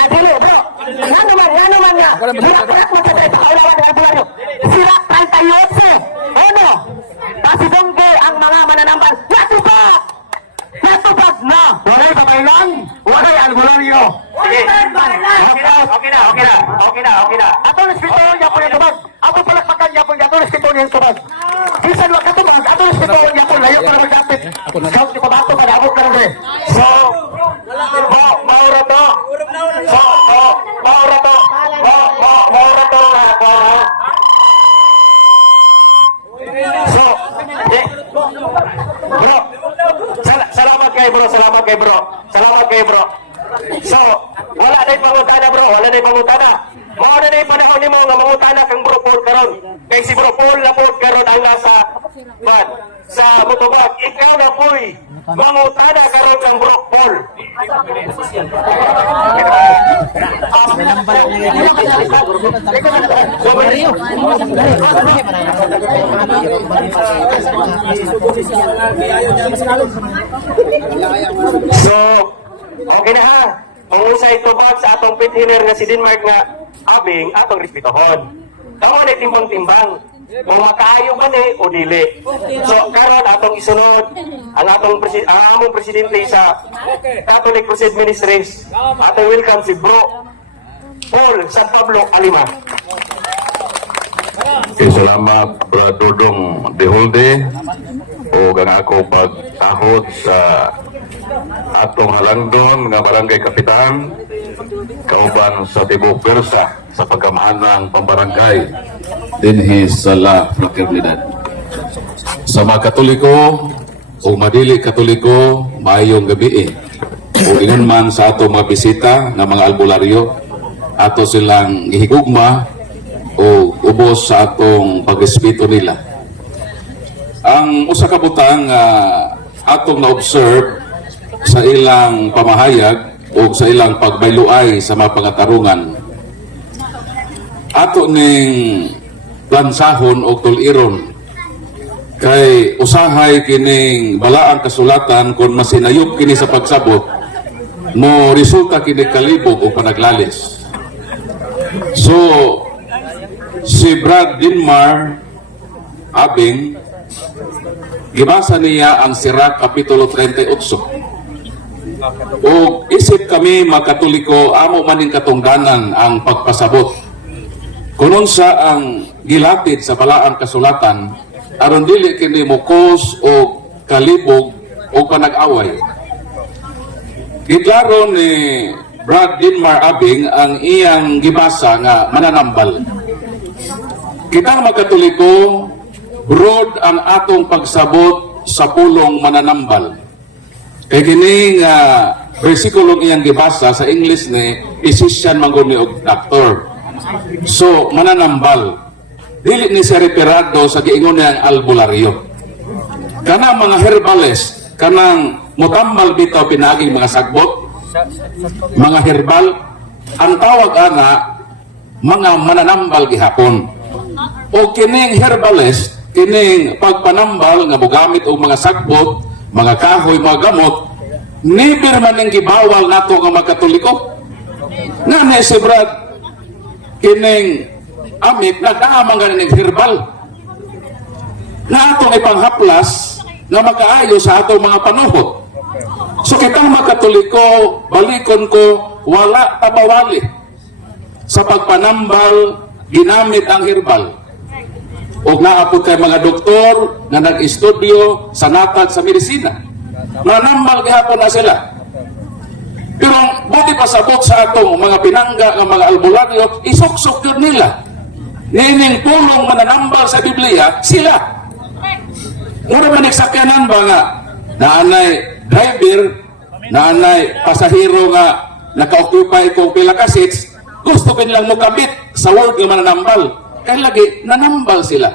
Dili, bro. Nga naman nga. Sira-kurat mo sa tayo pakaulawan ng albularyo. Sira 38. Ano? Pasidongge ang mga mananambal. Natupag! Natupag na! Wala'y babaylan! Wala'y albularyo! Okay na. Ato respeto niya po yung tubag. Ato palakpakan niya po niya. Ato respeto niya yung tubag. Bisan wag ka tubag. Ato respeto niya po. Layo ka na magdapit. Scout ni Pabato ka na. Abot ka na rin. So, maura to. So, bro, salamat kay bro. So, wala na yung pangutana bro, Mao na yung panahon nimo nga mangutana kang bro Paul karon. Kay si bro Paul na po karon ang nasa sa mutubag. Ikaw na po'y mangutana karon kang bro Paul. So, okay na ha. Kung usay tubag sa atong pit healer nga si Denmark nga abing atong respetohon. Tama na timbang-timbang. Kung makaayo man o dili. So, karon atong isunod ang among presidente sa Catholic Crusade Ministries. Atong welcome si Bro Paul San Pablo Alima. Salamat, Brad Dodong Deholde, o ang ako pagtahod sa atong halangdon nga barangay kapitan, kauban sa Tibok Persa sa pagkamahan ng pambarangay dinhi sa La Fraternidad. Sa mga Katoliko o madili Katoliko, maayong gabi o ingon man sa ato mga bisita nga mga albularyo, ato silang gihigugma o ubos sa atong pag-espito nila. Ang usa ka butang atong na-observe sa ilang pamahayag o sa ilang pagbayloay sa mga pangatarungan, ato ning lansahon o tuliron kay usahay kining balaang kasulatan kung masinayop kini sa pagsabot mo resulta kini kalibog o panaglalis. So si Brad Denmark Abing, gibasa niya ang Sirach Kapitulo 38. O isip kami mga Katoliko, amo maning katungdanan ang pagpasabot. Kunon sa ang gilatid sa balaang kasulatan, aron dili kini mukos o kalibog o panag-away. Giklaro ni Brad Denmark Abing ang iyang gibasa nga mananambal. Kita mga Katoliko, broad ang atong pagsabot sa pulong mananambal. Kaya kini nga versikulong iyang gibasa sa English ni physician mangguni og doctor. So mananambal. Dili ni siya reperado sa giingon niyang albularyo. Kana mga herbalist, kanang mutambal bitaw pinaging mga sagbot, mga herbal, ang tawag ana mga mananambal gihapon. O kining herbalist, kining pagpanambal nga mogamit og mga sagbot, mga kahoy, mga gamot, never man ning gibawal nato nga mga Katoliko. Nga si Brad, kining amit, nagdaamang ganing herbal. Na atong ipanghaplas na makaayo sa atong mga panuhot. So kitang mga Katoliko, balikon ko, wala tabawali sa pagpanambal ginamit ang herbal. O naapod kay mga doktor na nag-estudyo sa natag sa medisina. Manambal gihapon na sila. Pero buti pasabot sa atong mga pinangga ng mga albularyo, isuksok yun nila. Nining pulong mananambal sa Biblia, sila. Mura man nagsakyanan ba nga, naanay driver, naanay pasahero nga naka-occupy kung pila ka seats, gusto ko nilang mukabit sa word nga mananambal. Kaya lagi, nanambal sila.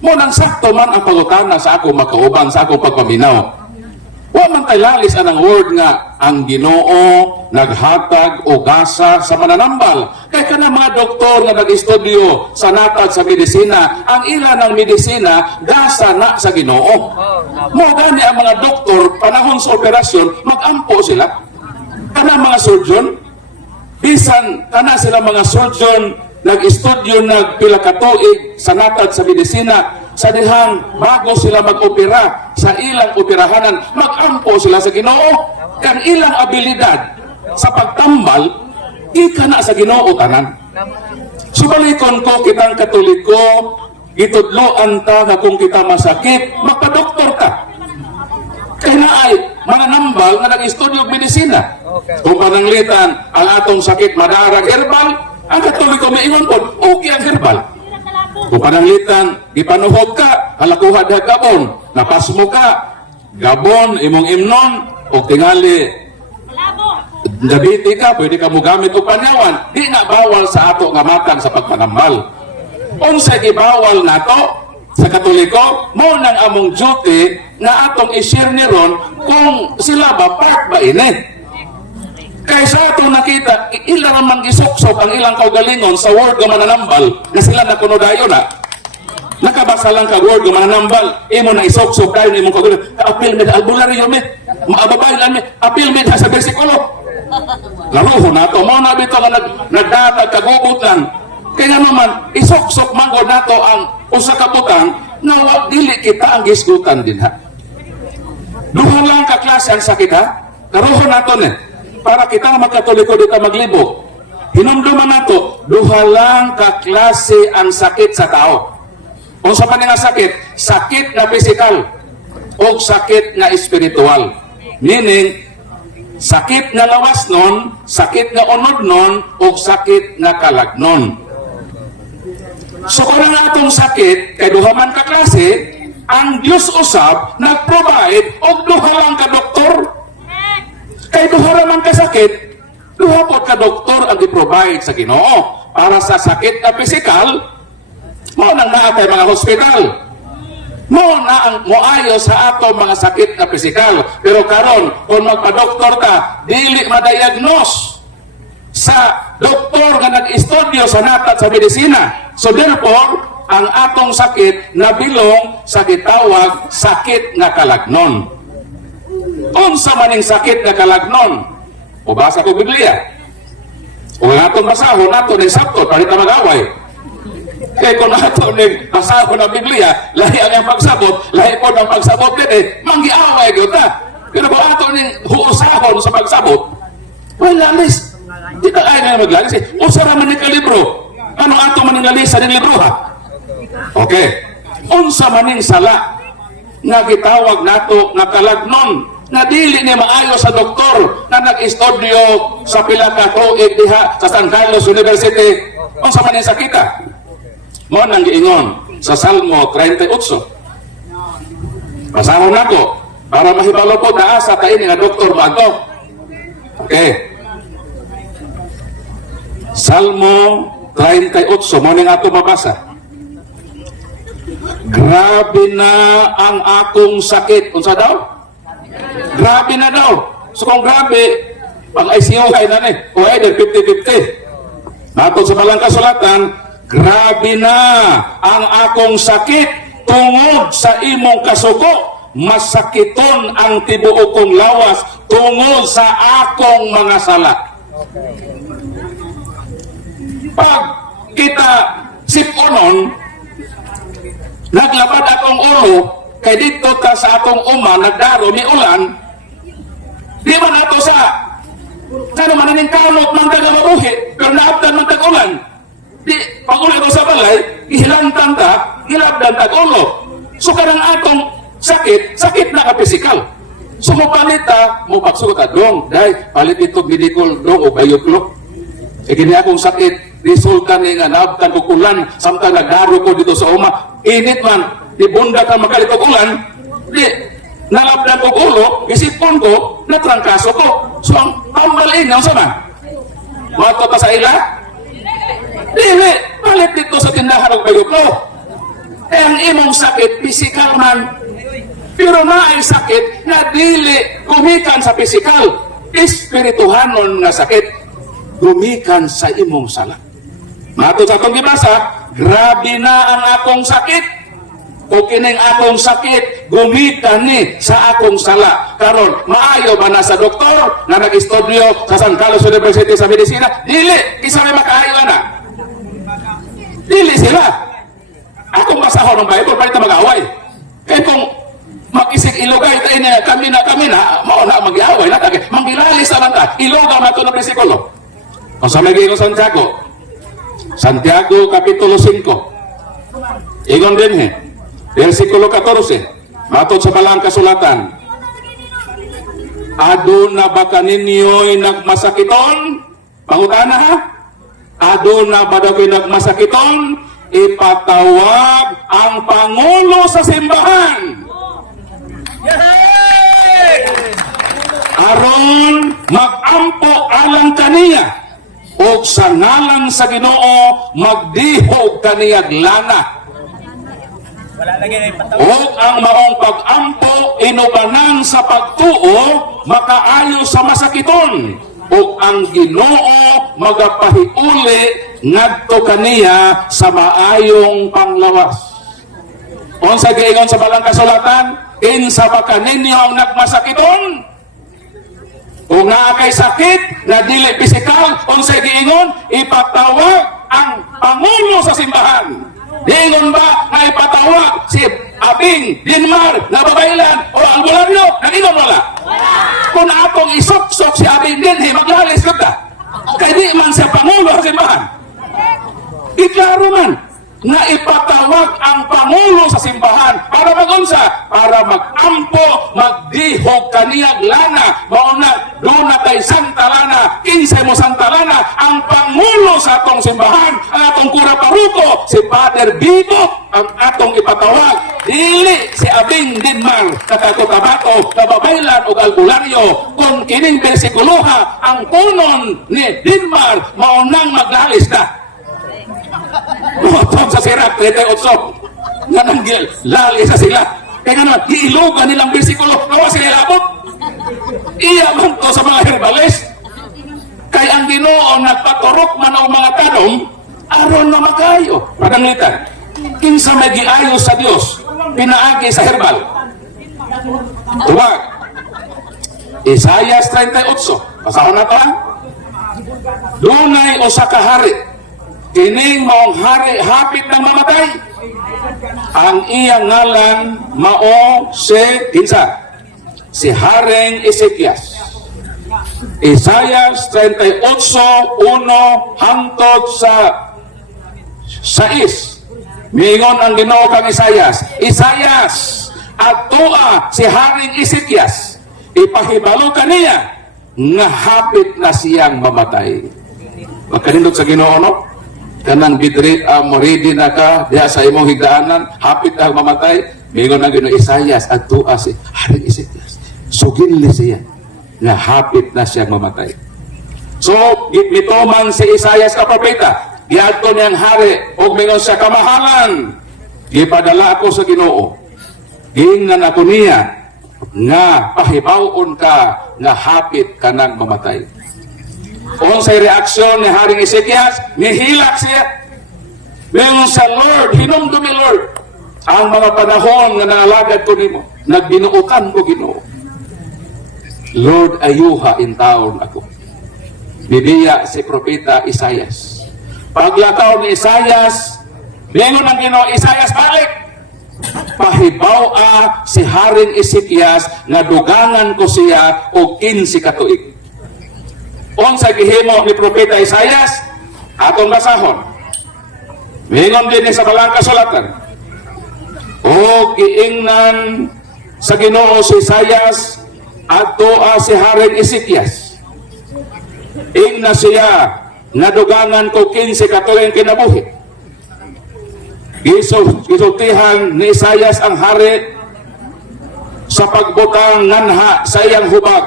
Munang sakto man ang pagutana sa akong makauban, sa akong pagpaminaw. Wa man tay lalis anang word nga ang Ginoo naghatag o gasa sa mananambal. Kaya ka na mga doktor nga nag-estudyo sa natag sa medisina, ang ilan ng medisina gasa na sa Ginoo. Mo gani ang mga doktor panahon sa operasyon magampo sila. Kana mga surgeon, bisan kana sila mga surgeon nag-estudyo nagpila ka tuig sa natag sa medisina, sa dihang bago sila mag-opera sa ilang operahanan, mag-ampo sila sa Ginoo. Kang ilang abilidad sa pagtambal, ika na sa Ginoo tanan. Subalikon ko kitang Katoliko, gitudloan ta nga kung kita masakit, magpa-doktor ka. Kaya na ay mananambal nga nag-estudyo og medisina. Kung pananglitan ang atong sakit madarag herbal, ang Katoliko may iwan po, okay ang herbal. Kung pananglitan, ipanuhog ka, halakuhad ha gabon, napasmo ka, gabon, imong imnon, o tingali, dabiti ka, pwede ka mo gamit o panyawan, di na bawal sa ato nga matang sa pagpanambal. Unsay gibawal nato sa Katoliko, mo nang among duty nga atong i-share ni ron kung sila ba part ba ini. Kaya sa atong nakita, ilan naman gisuksok ang ilang kaugalingon sa word nga mananambal na sila nakunodayo na. Nakabasa lang ka word nga mananambal, imo na isuksok tayo ni mong kaugalingon. Apil med albularyo med, maababay lang med, apil med sa bersikulo. Laruho na ito, mo na bito nga nagdatag kagubutan. Kaya naman, isuksok manggod na ito ang usa kabutang na dili kita ang gisgutan din ha. Duha lang ka klase ang sakit ha, karuho na ito ne. Para kita nga magkatoliko dito maglibog. Hinumduman nato, duha lang ka klase ang sakit sa tao. Kung sa nga sakit, sakit na physical o sakit na espiritual. Meaning, sakit na lawas nun, sakit na unod nun, o sakit na kalagnon. So kung ang atong sakit, kay duha man ka klase, ang Diyos usab, nag-provide o duha lang ka doktor. Kay duha man ka sakit, duha po ka doktor ang i-provide sa Ginoo. Para sa sakit na physical, mo nang naa kay mga hospital. Mo na ang moayo sa ato mga sakit na physical. Pero karon kung magpa-doktor ka, dili ma-diagnose sa doktor nga nag-estudyo sa natag sa medisina. So therefore, ang atong sakit nabilong sa gitawag sakit nga kalagnon. Unsa maning sakit nga kalagnon? O basa ko Biblia. O nga itong basahon nato ng Sabto, parita mag-away. Kaya kung nato ng basahon ng Biblia, lahi ang pagsabot, lahi po ng pagsabot din manggiaway yun ta. Pero kung ato ng huusahon sa pagsabot, well, lalis. Di ka kaya na maglalis Unsa raman ng kalibro? Ano ato maning lalis sa libro ha? Okay. Unsa maning sala nga gitawag nato nga kalagnon na dili ni maayo sa doktor na nag-estudyo sa pila ka tuig diha sa San Carlos University. Unsa man ning sakita? Mo nang giingon sa Salmo 38. Basahon nako para mahibalo po daasa ta ini nga doktor bago. Okay. Salmo 38 mo ning ato mabasa. Grabe na ang akong sakit. Unsa daw? Grabe na daw. So kung grabe, pag ICU ay na o either 50-50. Matod sa balang kasulatan, grabe na ang akong sakit tungod sa imong kasuko. Masakiton ang tibuok kong lawas tungod sa akong mga sala. Pag kita siponon, naglabad akong ulo, kay dito ta sa atong uma, nagdaro ni ulan, di man ato sa kano mananing kalot man taga mabuhi, pero naabdan man tag ulan. Di, pag ulit ko sa balay, ihilantan ta, hilabdan tag ulo. So karang atong sakit na ka-physical. So mo palit ta, mo pagsugot ka, dong, dahil palit ito bidikol, dong, o bayoklo. E gini akong sakit, resulta ni nga, naabdan ko ulan, samtang nagdaro ko dito sa uma, init man, di bunda ka magalit ko ulan, di, nalabdan ko ulo, isipon ko, natrangkaso ko. So ang pambalin, ang sama? Mato pa sa ila? Dili, palit dito sa tindahan ng bayoklo. Eh ang imong sakit, physical man, pero na ay sakit na dili gumikan sa physical, espirituhanon nga sakit gumikan sa imong sala. Mato sa atong gibasa, grabe na ang akong sakit, o kining akong sakit gumikan ni sa akong sala. Karon maayo ba na sa doktor na nag-estudyo sa San Carlos University sa medisina? Dili, isa may makaayo na. Dili sila. Akong masahon ng Bible, palit na mag-away. Kaya kung mag-isig ilugay tayo na kami na, mao na mag-away na tayo. Manggilalis naman ta, ilugaw na ito ng bersikulo. Kung sa magiging Santiago, Kapitulo 5. Igon din versikulo 14. Matod sa balang kasulatan. Aduna ba kaninyo'y nagmasakiton? Pangutana ha? Aduna ba daw kayo nagmasakiton? Ipatawag ang Pangulo sa simbahan. Aron mag-ampo alang kaniya o sa ngalan sa Ginoo magdihog kaniyag lana. O ang maong pag-ampo inubanan sa pagtuo makaayo sa masakiton. O ang Ginoo magapahiuli ngadto kaniya sa maayong panglawas. Unsa giingon sa balang kasulatan? Kinsa ba kaninyo ang nagmasakiton? Kung naa kay sakit na dili pisikal, unsa giingon? Ipatawag ang Pangulo sa simbahan. Diingon ba na ipatawag si Abing, Dinmar, Nababaylan o Albularyo? Nagingon wala? Kung atong isuksok si Abing Dinhi, maglalis ka ta. Kaya di man siya Pangulo sa simbahan. Iklaro man na ipatawag ang Pangulo sa simbahan para magunsa, para mag-ampo, magdihog kaniyag lana, mauna doon na tayo Santa Lana, 15 mo Santa Lana, ang Pangulo sa atong simbahan, ang atong kura paruko, si Father Bibo, ang atong ipatawag. Dili si Abing Dinmar, Nakatotabato, Nababaylan o Albularyo, kung kining bersikuluha, ang punon ni Dinmar, maunang maglalis na. Botong sa Sirak 38 nga nanggil, lali sa sila. Kaya nga naman, iilugan nilang bersikulo, nawa sila ilabot. Iya man to sa mga herbalist. Kaya ang Ginoo nagpaturok man ang mga tanong, aron na magayo. Padanglitan, kinsa may giayo sa Dios, pinaagi sa herbal. Tuwag. Isaias 38. Pasahon na to ha? Dunay usa ka hari. Kining maong hari hapit ng mamatay. Ang iyang ngalan mao si Haring Ezekias. Isaias 38:1 hangtod sa 6. Mingon ang Ginoo kang Isaias, atua si Haring Ezekias, ipahibalo kaniya nga hapit na siyang mamatay. Magkanindot sa Ginoo no? Kanang bidrit ready na ka diha sa imong higdaanan, hapit na mamatay. Mingon ang Ginoo, Isaias atua si Haring Ezekias, sugil siya nga hapit na siyang mamatay. So gituman si Isaias ka propeta, giadto niyang hari og mingon sa kamahalan, gipadala ako sa Ginoo, gingnan ako niya nga pahibawon ka nga hapit ka nang mamatay. Unsay reaksyon ni Haring Ezekias? Nihilak siya. Ngayon sa Lord, hinumdumi Lord, ang mga panahon na nangalagad ko nimo, nagbinuutan ko Ginoo. Lord, ayuha in taon ako. Nidiya si Propeta Isaias. Paglakaw ni Isaias, lingon ang Ginoo, Isaias, balik! Pahibaw si Haring Ezekias nga dugangan ko siya og 15 ka tuig. Unsa gihimo ni Propeta Isaias? Atong basahon. Lingon din sa balang kasulatan. O giingnan sa Ginoo si Isaias adto si Haring Ezekias. Ingna siya nadugangan ko 15 ka tuig kinabuhi. Gisultihan ni Isaias ang hari sa pagbutang nganha sa iyang hubag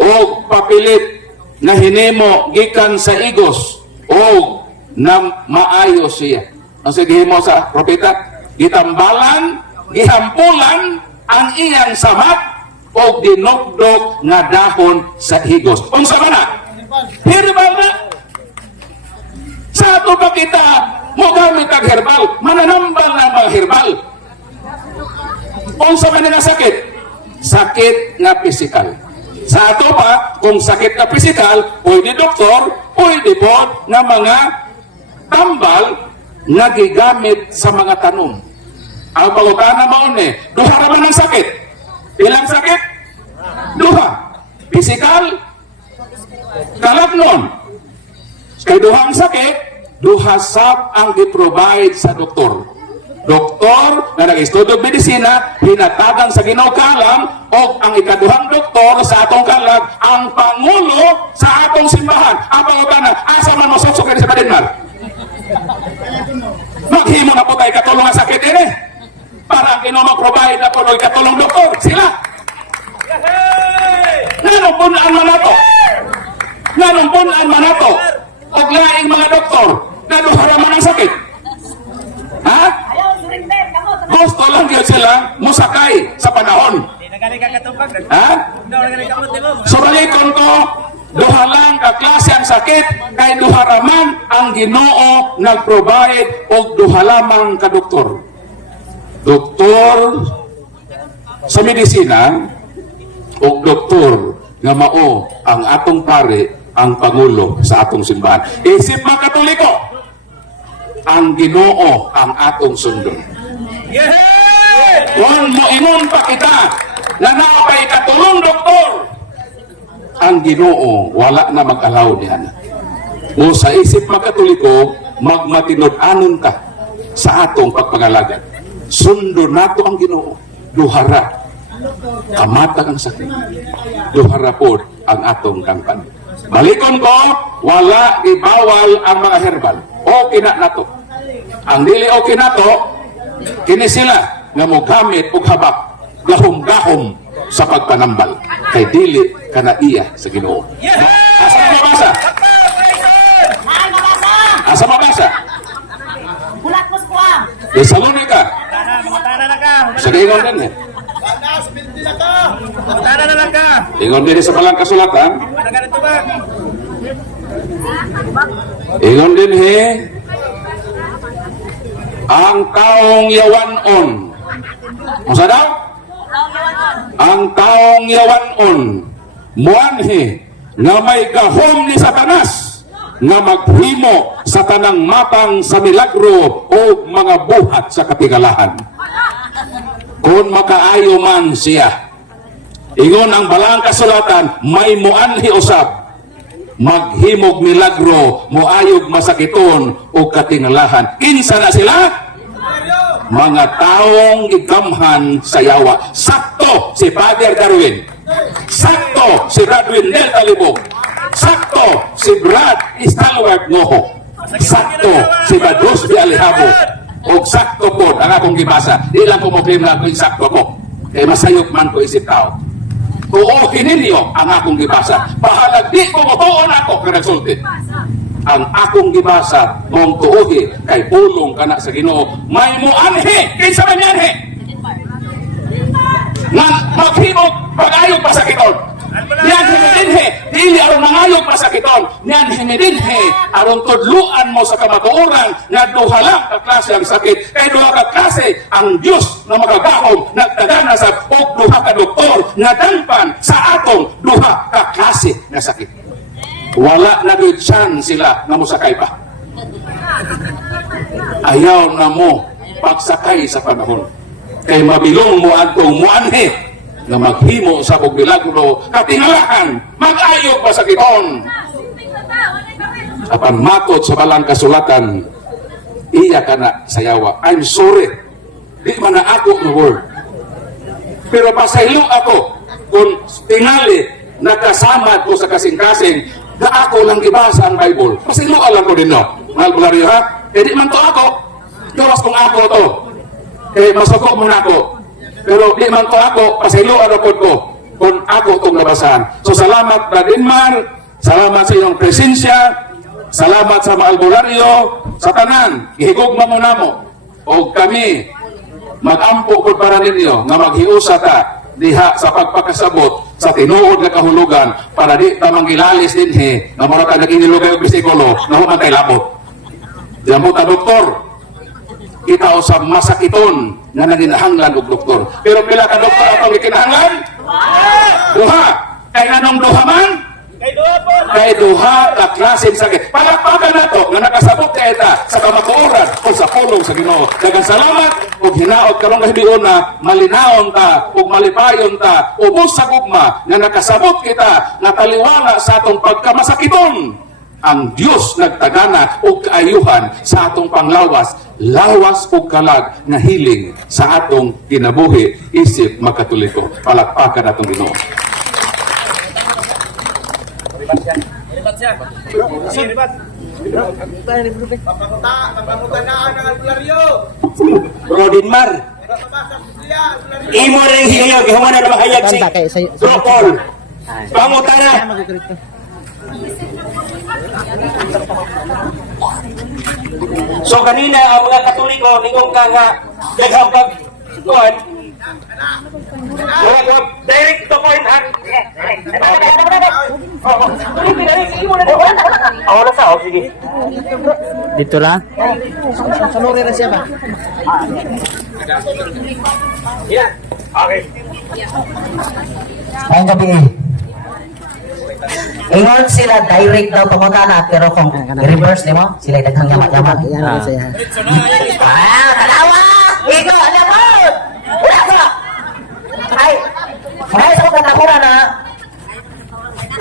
o papilit na hinimo gikan sa igos o na maayo siya. Ang sigihimo sa propeta, gitambalan, gihampulan ang iyang samat o dinugdog nga dahon sa igos. Unsa man na? Herbal na. Sa ato pa kita mo gamit ang herbal, mananambal na mga herbal. Unsa man na sakit? Sakit nga pisikal. Sa ato pa, kung sakit na pisikal, pwede doktor, pwede po na mga tambal na gigamit sa mga tanom. Ang pangutana mo ni, duha raman ang sakit. Ilang sakit? Duha. Pisikal, kalagnon. Kay duhang sakit, duha sab ang gi-provide sa doktor. Doktor na nag-estudyo medisina, hinatagan sa Ginoo kalam, o ang ikaduhang doktor sa atong kalag, ang pangulo sa atong simbahan. Ang pangutana, asa man masosok sa Denmark? Maghimo na po tayo katulong ang sakit din para ang Ginoo mag-provide na po ng katulong doktor. Sila! Nanumpunan man nato! Nanumpunan man nato! Og laing mga doktor na duharaman ang sakit. Ha? Ayaw, surrender, kamot. Gusto lang yun sila musakay sa panahon. Ha? So balikon ko, duha lang ka klase ang sakit, kay duha raman ang Ginoo nag-provide og duha lamang ka doktor. Doktor sa medisina og doktor nga mao ang atong pare, ang pangulo sa atong simbahan. Isip mga Katoliko, ang Ginoo ang atong sundon. Kung moingon pa kita na naapay katulong doktor, ang Ginoo wala na mag-alaw niyan. O sa isip mga Katoliko, magmatinud-anon ka sa atong pagpangalagad. Sundo nato ang Ginoo. Duhara, kamatag ang sakit. Duhara po ang atong kampan. Balikon ko, wala ibawal ang mga herbal. Okay na nato. Ang dili okay nato, kini sila nga mo gamit og habak, gahom-gahom sa pagpanambal. Kay dili kana iya sa Ginoo. Asa mabasa? Ay, mabasa! Asa mabasa? Bulat mo sa kuwang. Tesalonika. Sa ingon din Ingon din sa palang kasulatan. Ingon din ang taong yawanon. Masa daw? Ang taong yawanon muanhi nga may gahom ni Satanas nga maghimo sa tanang matang sa milagro o mga buhat sa katigalahan. Kung makaayo man siya, ingon ang balang kasulatan, may muanhi usab, maghimog milagro, muayog masakiton o katingalahan. Kinsa na sila? Mga taong igamhan sa yawa. Sakto si Father Darwin. Sakto si Radwin Del Talibog. Sakto si Brad Stalwart Ngoho. Sakto si Badros de Alejabo. O sakto po ang akong gibasa. Di lang ko mo-claim na ako yung sakto ko. Kaya masayok man ko isip tao. Tuohin ninyo ang akong gibasa. Bahalag di ko motuon ako kaya nagsulti. Ang akong gibasa mong tuohi kay pulong ka na sa Ginoo. May muanhi! Kinsa man yanhi! Nga maghimog pag-ayog pasakiton. Niyan himidinhe, dili aron mangayog pasakiton. Niyan himidinhe, aron tudluan mo sa kamatuoran nga duha lang ka klase ang sakit. Kay duha ka klase ang Dios na magagahom nagtagana sa og duha ka doktor nga dampan sa atong duha ka klase nga sakit. Wala na gyud sila nga mosakay pa. Ayaw na mo pagsakay sa panahon. Kay mabilong mo adtong muanhe nga maghimo sa og milagro katingalahan mag-ayog pasakiton. Apan matod sa balang kasulatan, iya ka na sayawa. I'm sorry. Di man na ako ng word. Pero pasaylo ako kung tingali nakasamad ko sa kasing-kasing na ako lang ibasa ang Bible. Pasaylo alam ko din no. Mahal bularyo ha? Eh di man to ako. Gawas kung ako to. Eh masuko mo na ako. Pero di man to ako. Pasaylo ano po ko kung ako itong nabasahan. So salamat Brad Inmar. Salamat sa iyong presensya. Salamat sa mga albularyo, sa tanan, ihigugma mo na mo. O kami, mag-ampo ko para ninyo, nga maghiusa ta, diha sa pagpakasabot, sa tinuod na kahulugan, para di tamang gilalis din nga mara ka nag-inilugay o bisikulo, na humantay labot. Diyan mo ta, doktor, kita o sa masakiton, na naginahanglan og doktor. Pero pila ka doktor atong ikinahanglan? Duha! Kay nanong duha man? Kay duha ka klaseng sakit. Palakpakan na to nga nakasabot kay ta sa kamatuoran o sa pulong sa Ginoo. Daghang salamat ug hinaot karong gahibion na malinaon ta ug malipayon ta ubos sa gugma nga nakasabot kita nga taliwala sa atong pagkamasakiton. Ang Dios nagtagana og kaayuhan sa atong panglawas, lawas ug kalag nga hiling sa atong kinabuhi isip magkatoliko. Palakpakan atong Ginoo. Libat siya. Libat. Papangutanaan ng albularyo. Bro Dinmar. Imo rin hingayog, ihuman na mahayag si Bro Paul. Pangutana. So kanina ang mga Katoliko ningong ka nga daghang pagkuhan. Direct to point ha. Oras sa sige. Dito lang. Sanuri na siya ba? Yan. Okay. Ngayong gabi ingon sila direct daw pangutana pero kung i-reverse nimo sila daghang yamat-yamat. Kalawa! Ikaw, alam mo! Wala ko! Ay! Ay, sa mga nakura na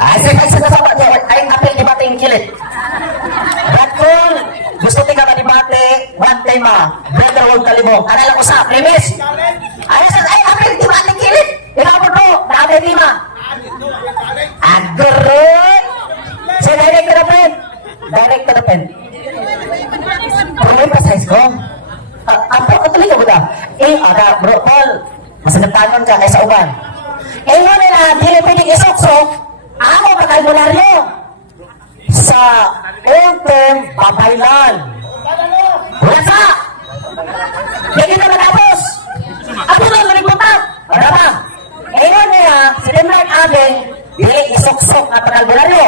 ay, sa sabat niya ay apel di bating kilit. But kung gusto tika ba debate, one time brotherhood kalibong. Ano lang ko sa premise? Ay, apel di bating kilit. Ikaw mo to, naabay lima. Agurut! So, direct to the pen. Direct to the pen. Pumay pa size ko. Apa ko tuloy ka ba? Bro Paul, masanagtanon ka kaysa uban. Ngayon nila, dili pwedeng isok-sok, ako pag-albularyo sa old-term papailan. Wala sa! Hindi na matapos! Ako na nalipunta! Wala ba? Ngayon nila, si Demrag Aben, dili isok-sok na pag-albularyo.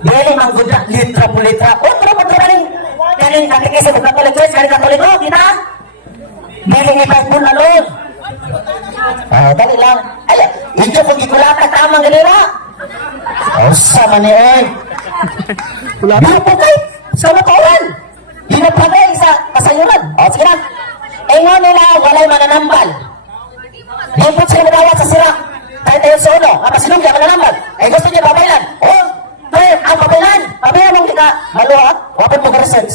Dili mangguna, litra po litra. O, pero pag-albularyo, galing kakikis sa Katolik Church, galing Katolik Church, kita? Dili ni Pastor na load. Dali lang. Ay, hindi ko gikulata tamang ganira. Sama ni Oy. Pinapagay sa makawan. Pinapagay sa kasayuran. Sige lang. Ingon nila, walay mananambal. Hipot sila madawat sa sirak. Kahit tayo sa uno, mapasinong siya mananambal. Gusto niya babaylan. Ang babaylan. Babaylan mong kita. Maluha, wapin mo ka-research.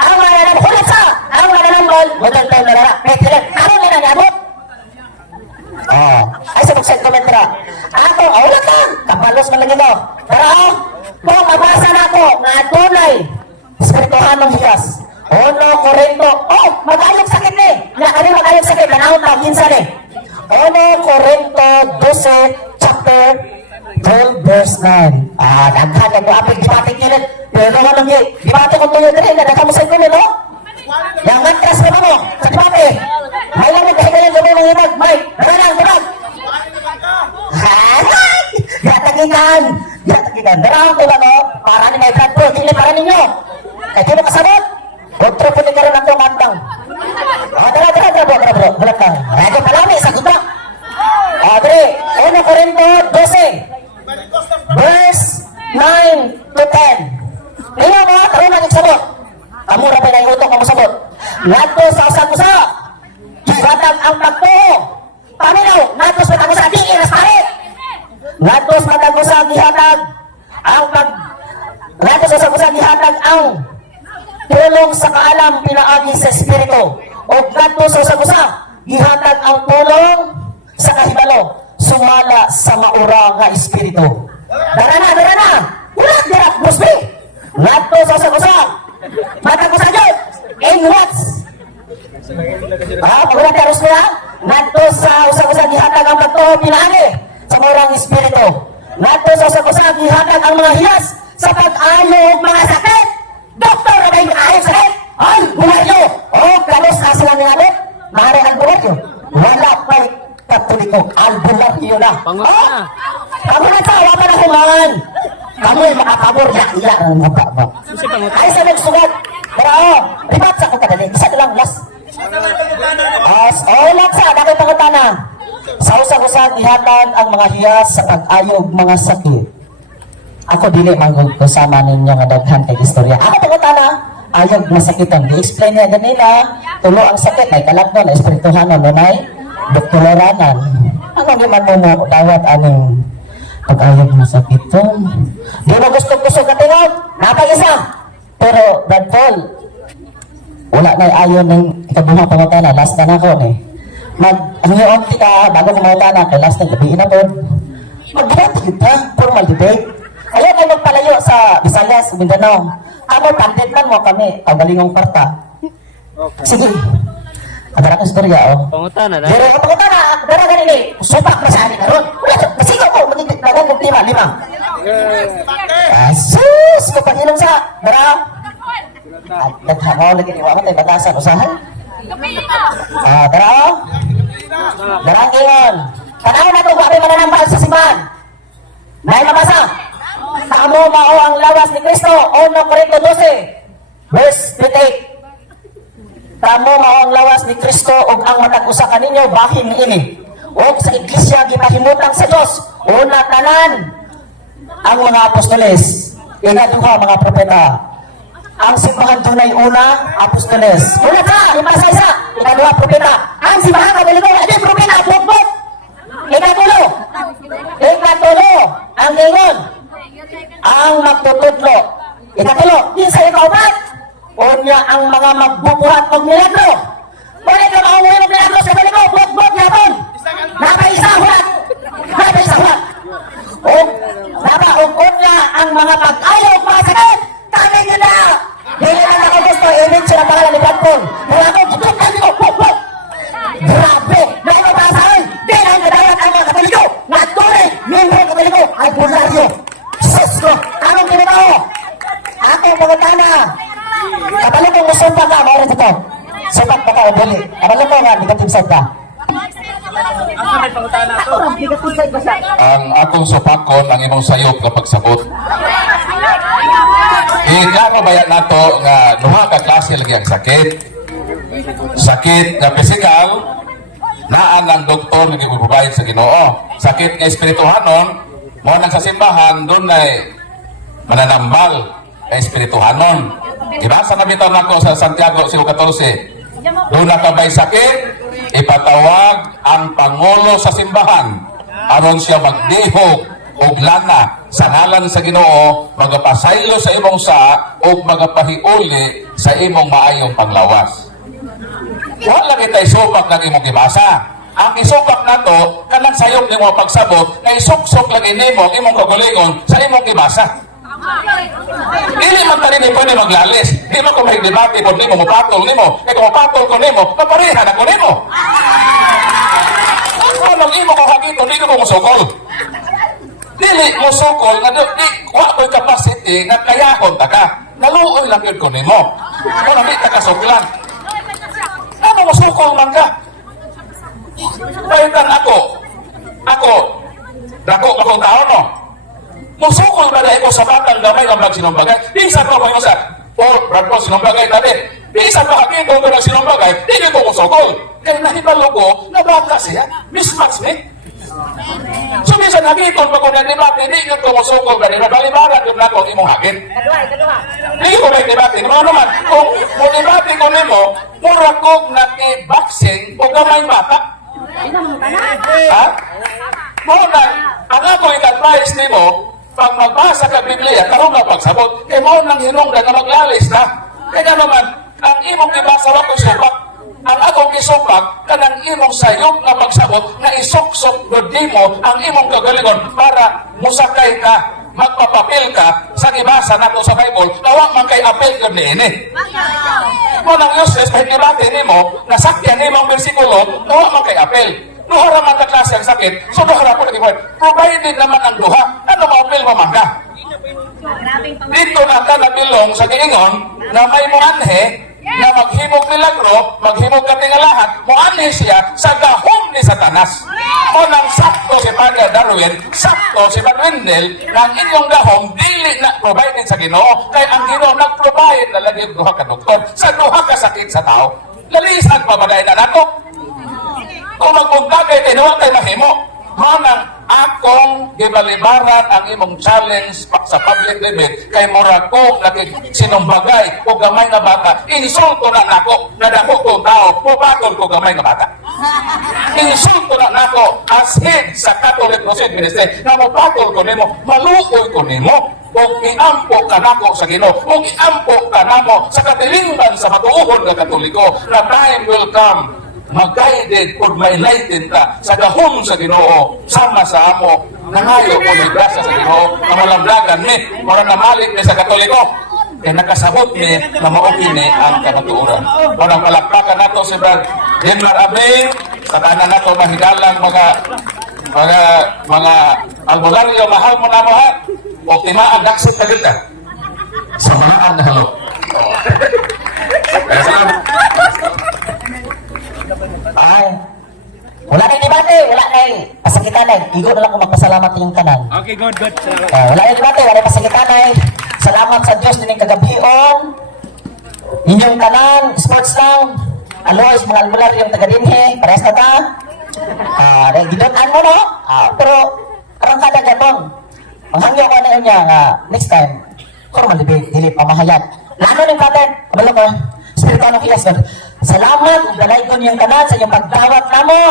Ang mga nanambal, hulat sa. Ang mga nanambal, walang tayo na rara. Ako na nanambal. Ay, sa mag-send comment na. Ako, ulat lang. Kapalos man lang ito. Pero kung mabasa na ako na tunay, espirituhan ng hiyas. Ono, Korento. Mag-ayog sakit eh. Ano mag-ayog sakit? Nanahon tawag minsan eh. Ono, Korento 12, chapter 12, verse 9. Daghan na po. Apit, dibate kilit. Pero ano nang dibate kong tuyo din. Nadaghan mo sa ito nito. Yang matras na mo. Sa dibate. May lang mo kahit kayang gawin ng inag. May. May lang, inag. Tanan! Gikan, darang ko ba no? Para ni may blood flow, dili para ninyo. Kaya di mo kasabot. Otro po ni karoon ang mantang. Dara, bro. Bulat ka. Radyo palami, sagot na. Dre, 1 Corinto 12. Verse 9 to 10. Tingnan mo, karoon ang sabot. Kamu ra pa na yung utong kamu sabot. Ngadto sa usag-usa. Gihatag ang pagtuo. Paminaw, ngadto sa matag-usa, di iras pare. Ngadto sa matag-usa, gihatag ang ngadto sa usag-usa, gihatag ang tulong sa kaalam pinaagi sa Espiritu. O ngadto sa usag-usa, gihatag ang tulong sa kahibalo sumala sa maura nga Espiritu. Dara na. Wala dira, Busby. Ngadto sa usag-usa, matag-usa jud. In words. Pagkulat ka Rusby ha? Ngadto sa usag-usa, gihatag ang pagtuo pinaagi sa maurang Espiritu. Ngadto sa usag-usa, gihatag ang mga hiyas sa pag-ayog mga sakit. Doktor na ba yung ayog sakit? Ay, bumaryo! Kalos na sila nilabot. Maaari ang bumaryo. Wala pa'y katoliko. Albularyo na. Pangulat sa awa pa na kumangan. Kamo'y makapabor na iya ang mukha mo. Ay sa nagsugat. Pero ribat sa kong kadali. Isa lang last. Ulat sa dami pangutana. Sa usag-usag ihatag ang mga hiyas sa pag-ayog mga sakit. Ako dili magkusama ninyo nga daghan kay istorya. Ako pangutana, ayog nga sakitan. Di-explain niya ganila. Tulo ang sakit. May kalagno na espirituhanon. Nanay, doktoraranan. Ano naman mo dawat aning pag-ayog nga sakitan? Di mo gusto ka tingog? Napag-isa. Pero, Brad Paul, wala na ayon ng ikabuha pangutana. Last na ako eh. Ang ka, bago kumangutana, kay last na gabi na po. Mag-debate kita, formal debate. Ayaw kayo magpalayo sa Visayas, Mindanao. Amo, pandit man mo kami, kabalingong kwarta. Sige. Kadara kong istorya, oh. Pangutana na. Pero ang pangutana, dara ganili, supak na sa amin naroon. Masigaw ko, magiglagan ng lima. Asus! Kapag inom sa, dara. Naghamaw lagi ni Waman, ay bagasan, usahan. Dara, oh. Dara ang ingon. Tanaw na ito, kung kami mananambal sa simbahan. May mabasa. Kamo mao ang lawas ni Kristo, 1 Corinto 12, verse 28. Kamo mao ang lawas ni Kristo ug ang matag-usa kaninyo bahin niini. Ug sa iglesia gipahimutang sa Dios, una tanan ang mga apostoles, ikaduha mga propeta. Ang simbahan tunay una, apostoles. Una ta, sa isa, ikaduha propeta. Ang simbahan kagalingon, adi propeta, bukbuk. Ikatulo, ang ingon. Ang magtutudlo. Ikatulo, isa ikaupat. Unya ang mga magbubuhat ng milagro. Wala ka mauwi ng milagro sa baliko. Buk-buk yapon. Napaisahulat. Unya ang mga pag-ayaw mga sakit. Kami nyo na. Hindi na ako gusto. Image siya ng pangalan ni Platform. Kaya ako, buk-buk. Grabe. May mabasahin. Di na ang kadayat ang mga katoliko. Nagtuloy. Minro katoliko. Ay bularyo. Sus ko. Anong ginagawa? Akong pangutana. Kapalo kong musumpa ka, maulit ito. Sumpat ka o buli. Kapalo ko nga, negative side ka. Ang atong supakon ang imong sayop kapag sabot. Inakabayan nato nga duha ka klase lagi ang sakit. Sakit na physical, naan ang doktor nga gibubayad sa Ginoo. Sakit nga espirituhanon, mo nang sa simbahan doon ay mananambal nga espirituhanon. Ibasa na bitaw nako sa Santiago 5:14. Doon nakabay sakit, ipatawag ang pangulo sa simbahan aron siya magdihog og lana sa ngalan sa Ginoo, magapasaylo sa imong sa og magapahiuli sa imong maayong panglawas. Wala kitay supak ng imong gibasa. Ang isupak nato kanang sayop nimo pagsabot kay suksok lang nimo imong kagulingon sa imong gibasa. Dili man tayo ni pwede maglalis. Di man ko may debate kung nimo mapatol nimo. Kaya kung mapatol ko nimo, papareha na ko nimo. Kung imo ko hagito, di ko musukol. Dili musukol, nga di wa ko'y capacity nga kayakon ta ka. Naluoy lang yun ko nimo. Kung namin ta kasuklan. Ano musukol man ka? Bayitan ako, dako akong tao no? Musukol ba dahil ko sa batang gamay ng magsinumbagay? Pinsan ko mo sa Brad Paul sinumbagay natin. Pinsan pa kami ito ng sinumbagay, hindi ko musukol. Kaya nahibalo ko, na baka siya, mismatch ni. So minsan nakikon pa ko na debate, hindi ko musukol ba nila, balibaran yun na ko imong hagin. Hindi ko may debate, mga naman, kung debate ko nimo, mura ko naki-boxing o gamay bata. Ha? Muna, ang ako i-advise nimo, pag magbasa ka Biblia, karong na pagsabot, kay mo nang hinungdan na maglalis na. Kaya naman, ang imong ibasa ko supak, ang akong isupak, kanang imong sayop na pagsabot, na isuksok gudi mo ang imong kagalingon para musakay ka, magpapapil ka sa ibasa nato sa Bible, nawag man kay apel gud niini. Mo nang useless, kahit ibate nimo, nasakyan nimong bersikulo, nawag man kay apel. Duha man ka klase ang sakit, so duha po nag-iwan. Provided naman ang duha, ano maupil mo man ka? Dito na ka nabilong sa giingon na may muanhe na maghimog milagro, maghimog ka tingalahat, muanhe siya sa gahom ni Satanas. O nang sakto si Padre Darwin, sakto si Padwendel, na ang inyong gahom, dili na provided sa Ginoo, kaya ang Ginoo nag-provide na lagi duha ka doktor sa duha ka sakit sa tao. Lalisan pa ba dahil na nato? Kung magpunggagay, tinuwa tayo mahimo. Manang akong gibalibaran ang imong challenge sa public debate kay mura ko sinumbagay o gamay na bata. Insulto na nako na dako kong tao, pubatol ko gamay na bata. Insulto na nako as head sa Catholic Crusade Ministry na mupatol ko nimo, maluoy ko nimo. Kung iampo ka nako sa Ginoo, kung iampo ka namo sa katilingban sa matuuhon ng Katoliko, na time will come mag-guided o may enlightened ka sa gahom sa Ginoo, sama sa amo, nangayo o may grasa sa Ginoo, na malablagan ni, mura na malik ni sa Katoliko, kaya nakasabot ni na maupin ni ang kanatuuran. Murang palakpakan nato si Brad Denmar Abing, sa kanan nato mahigalang mga albularyo, mahal mo na mo ha, o timaan daksit na kita. Sa maaan na halo. Kaya salamat. Ay, wala na yung debate, wala na yung pasakitan na. Igo na lang kung magpasalamat yung kanan. Okay, good. Wala yung debate, wala yung pasakitan na. Salamat sa Diyos din yung kagabion. Inyong kanan, sports lang. Alois, mga albular yung taga-dinhe, parehas na ta. Gidotan mo, no? Pero, karang kada ganun. Ang hangyo ko na yun niya, next time, formal dili pamahayan. Lalo ng pattern, kabalo ko, spiritual ng iyas. Salamat, galay ko niyang kanan sa inyong pagdawat namo,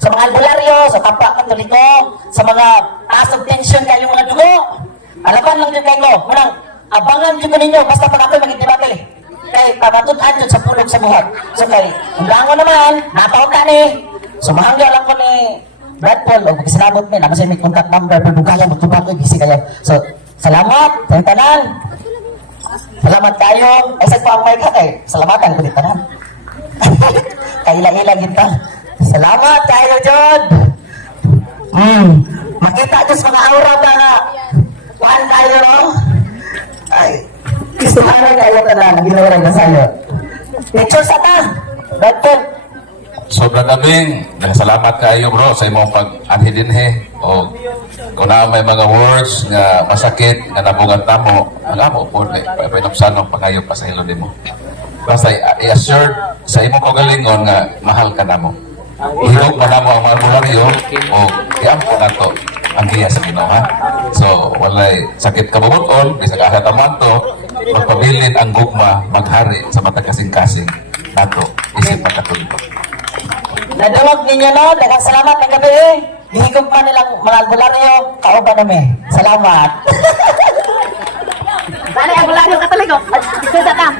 sa mga albularyo, sa kapwa Katoliko, sa mga taas of tension kayong mga dugo. Alaban lang din kayo, munang abangan dyan ninyo, basta pag ako'y maging-debate. Kay pamatutan dyan sa pulog sa buhat. So kay, undango naman, napaw ka ni. So mahangyo lang ko ni Brad Paul, o magkisalamot ni, naman sa may contact number, pero bukayan, magtubag ko, busy kayo. So, salamat, sa tanan. Salamat kayo. Ay, po ang mic ha, kay salamatan ko dito na. Kaila-ila kita. Salamat kayo, Jod. Makita dyan sa mga aura ba nga. Kuhan kayo, no? Ay, kistuhanan kayo ka na. Naginawaran na sa'yo. Picture sa ta. Brad Paul. Sobrang daming salamat kayo bro sa imong pag-anhidinhe o kung na may mga words nga masakit nga nabugat namo ang amo po pinupsan ng pangayo pa sa ilo nimo. Basta i-assure sa imong kagalingon nga mahal ka namo. Ihog man namo ang albularyo o iampo nato ang giya sa Ginoo ha. So walay sakit kabubuton bisag asa tamanto magpabilin ang gugma maghari sa mata kasing-kasing nato isip pagkatuliko. Nadawag ninyo, no? Dagang salamat ng gabi eh. Hihigog pa nilang mga albularyo. Kauban namin. Salamat. Bale, albularyo ka talaga. Ito sa ta.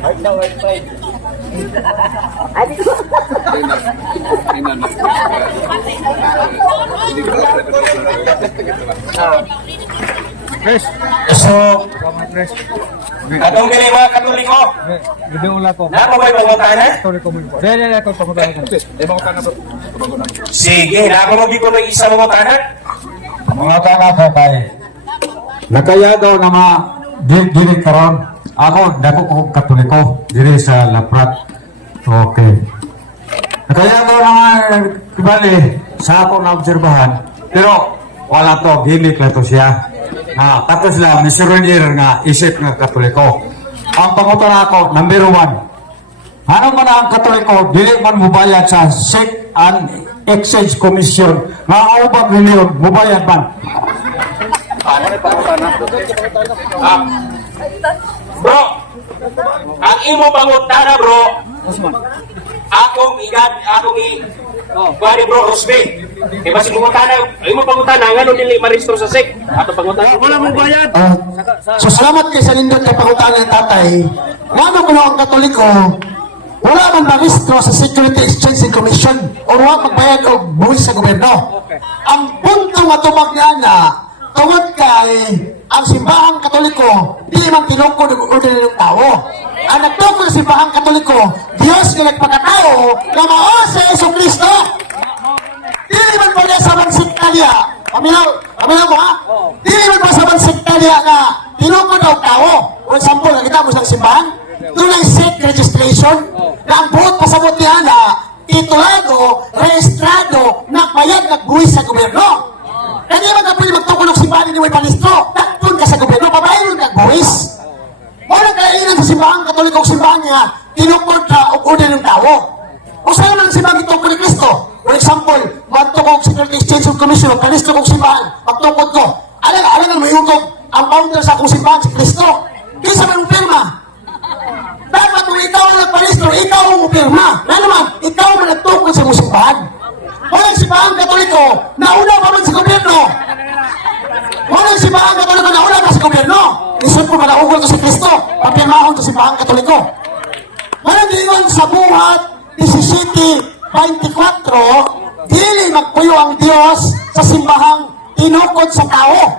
Ayaw. So, atong dili mga Katoliko, na mo ba'y pangutana? Sige, na mo di ko may isa mangutana? Mga tanga po kay nakayagaw na dili karon Ako, dako ko Katoliko, diri sa Laprat. Okay. Kaya ko naman, bali, sa ako na obserbahan, pero wala to, gilik na to siya. Tapos lang, Mr. Renier nga, isip nga Katoliko. Ang pangutan ako, number 1, ano man ang Katoliko, dili man mubayad sa SEC and Exchange Commission, nga ubang milyon, mubayad man. Bro, ang imo pangutana bro, akong bro Rosbe. Kaya basi imo pangutana, nga dili maristro sa SEC. Ato pangutana, wala mong bayad. So salamat kay sa nindot kay pangutangan tatay. Ngano kuno ang Katoliko, wala man maristro sa Security Exchange Commission o wala magbayad og buwis sa gobyerno. Ang punto nga tumag na tungod kay ang simbahang Katoliko di man tinungkod og ordinaryo tao. Ang nagtungkod sa simbahang Katoliko, Dios nga nagpakatao nga mao si Jesucristo. Dili man pa sa mansiktalya. Aminaw mo ha? Dili man pa sa mansiktalya nga tinungkod og tao. For example, nakita mo sa simbahan, doon SEC registration na ang buot pasabot niya na titulado, rehistrado, nagbayad, nagbuwis sa gobyerno. Kaya naman ka pwede magtukol ng simbahan ni may palistro, takton ka sa gobyerno, babayin yung nagbuwis. Wala kainan sa simbahan, Katolikong simbahan niya, tinukod ka o kunin ng tao. O saan naman simbahan itukod ni Kristo? For example, magtukod sa Security Exchange Commission, palistro kong simbahan, magtukod ko. Alam may utog, ang founder sa akong simbahan, si Kristo. Kisa man pirma. Dapat kung ikaw ang nagpalistro, ikaw ang pirma. Na naman, ikaw ang nagtukod sa simbahan. Walang simbahan Katoliko, nauna pa man sa gobyerno. Walang simbahan Katoliko, nauna pa sa gobyerno. Isip ko malaugol to si Kristo, papirmahon to simbahan Katoliko. Walang ingon sa buhat, 17:24, dili magpuyo ang Diyos sa simbahang tinukod sa tao.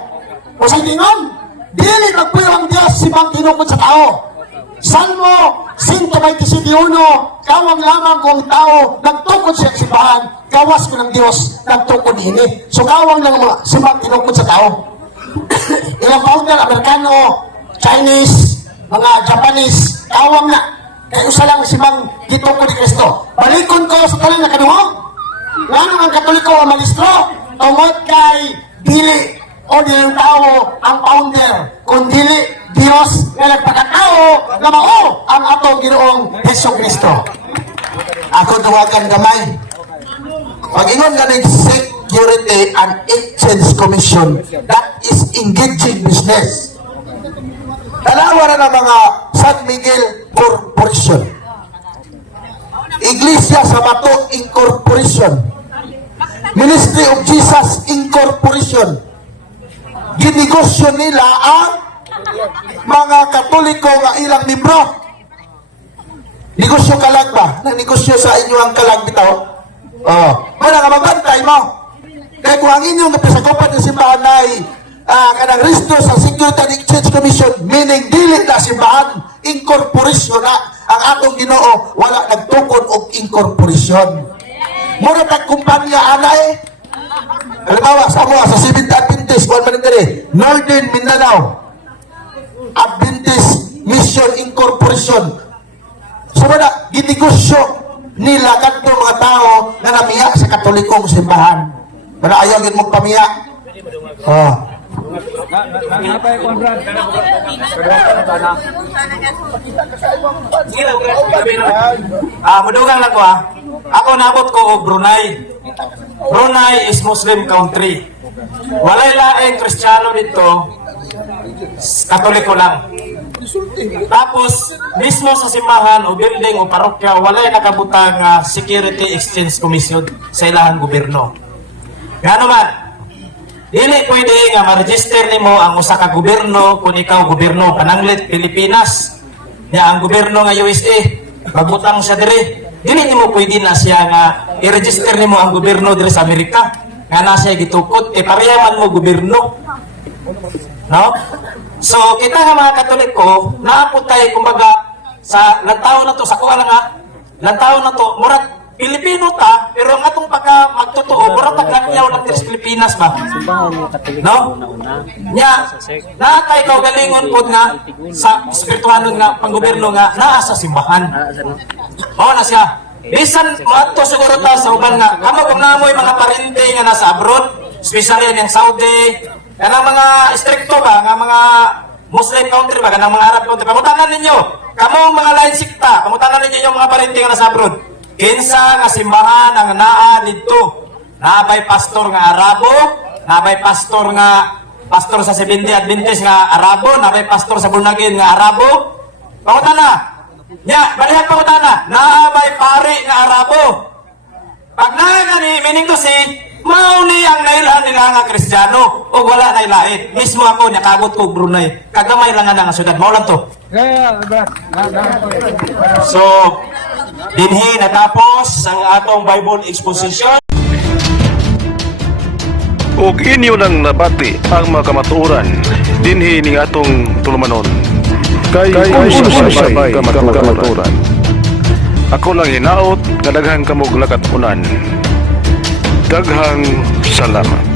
O sa ingon, dili magpuyo ang Diyos sa simbahang tinukod sa tao. Salmo 127:1, kawang lamang kong tao, nagtukod siya sa simbahan, gawas ko ng Diyos, nagtukod ini. So kawang lang mga simbahang tinukod sa tao. Ilang founder, Amerikano, Chinese, mga Japanese, kawang na. Kaya usa lang simbang gitukod ni Kristo. Balikon ko sa talang nakaduhog. Ngano ang Katoliko ang malistro, tungod kay dili o ng tao ang founder, kung dili Dios nga nagpakatao na mao ang atong Ginoong Hesus Kristo. Ako tuwagan gamay. Pag-ingon ka ng Security and Exchange Commission, that is engaging business. Tanawa na ng mga San Miguel Corporation, Iglesia Sabato Incorporation, Ministry of Jesus Incorporation. Ginegosyo nila ang mga Katoliko nga ilang membro. Negosyo kalag ba? Nang-negosyo sa inyo ang kalag bitaw? Wala nga magbantay mo. Kaya kung ang inyong napisakopan ng simbahan ay kanang resto sa Security and Exchange Commission, meaning dili na simbahan, incorporation na ang atong Ginoo, wala nagtukod og incorporation. Mura tag kumpanya anay. Halimbawa sa mo sa Seventh Adventist, kuan man diri, Northern Mindanao Adventist Mission Incorporation. So wala ginegosyo nila kadto mga tao na namiya sa Katolikong simbahan. Wala ayaw gid mo pamiya. Madugang lang ko Ako nabot ko og Brunei. Brunei is Muslim country. Walay laing Kristiyano dito, Katoliko lang. Tapos mismo sa simbahan o building o parokya walay nakabutang Security Exchange Commission sa ilahang gobyerno. Ngano man, dili pwede nga ma-register nimo ang usa ka gobyerno kung ikaw gobyerno pananglit Pilipinas. Ya ang gobyerno nga USA, magbutang siya diri. Dili nimo pwede na siya nga i-register nimo ang gobyerno diri sa Amerika. Nga na siya gitukod, parehaman mo gobyerno. No? So kita nga mga Katoliko, naapot tayo kumbaga sa lantaw na to, sa kuha lang lantaw na to, murag Pilipino ta, pero ang atong pagka magtotoo, mura taglanyaw lang sa Pilipinas ba? No? Nya, nakakay ikaw galingon po nga sa espirituhanon nga panggobyerno nga naa sa simbahan. Oo na siya. Bisan mato siguro ta sa uban nga, kamo kung namoy mga parente nga nasa abroad, especially yung Saudi, yan ang mga stricto ba, nga mga Muslim country ba, kanang mga Arab country. Pamutanan ninyo, kamo mga lain sikta, pamutanan ninyo yung mga parente nga nasa abroad. Kinsa nga simbahan ang naa dito. Nabay pastor nga Arabo, nabay pastor sa Seventh-day Adventist nga Arabo, nabay pastor sa Bunagin nga Arabo. Pamutana. Nya, balihan pamutana. Nabay pari nga Arabo. Pag nagani, meaning to say, mauni ang nailahan nila nga Kristiyano o wala na ilahit. Mismo ako, nakabot ko Brunei. Kagamay lang nga nga syudad. Maulan to. So, dinhi natapos ang atong Bible exposition. ug inyo nang nabati ang mga kamatuoran dinhi ning atong tulumanon kay usay kamatuoran. Ako lang hinaot nga daghang kamog lakat-unan. Daghang salamat.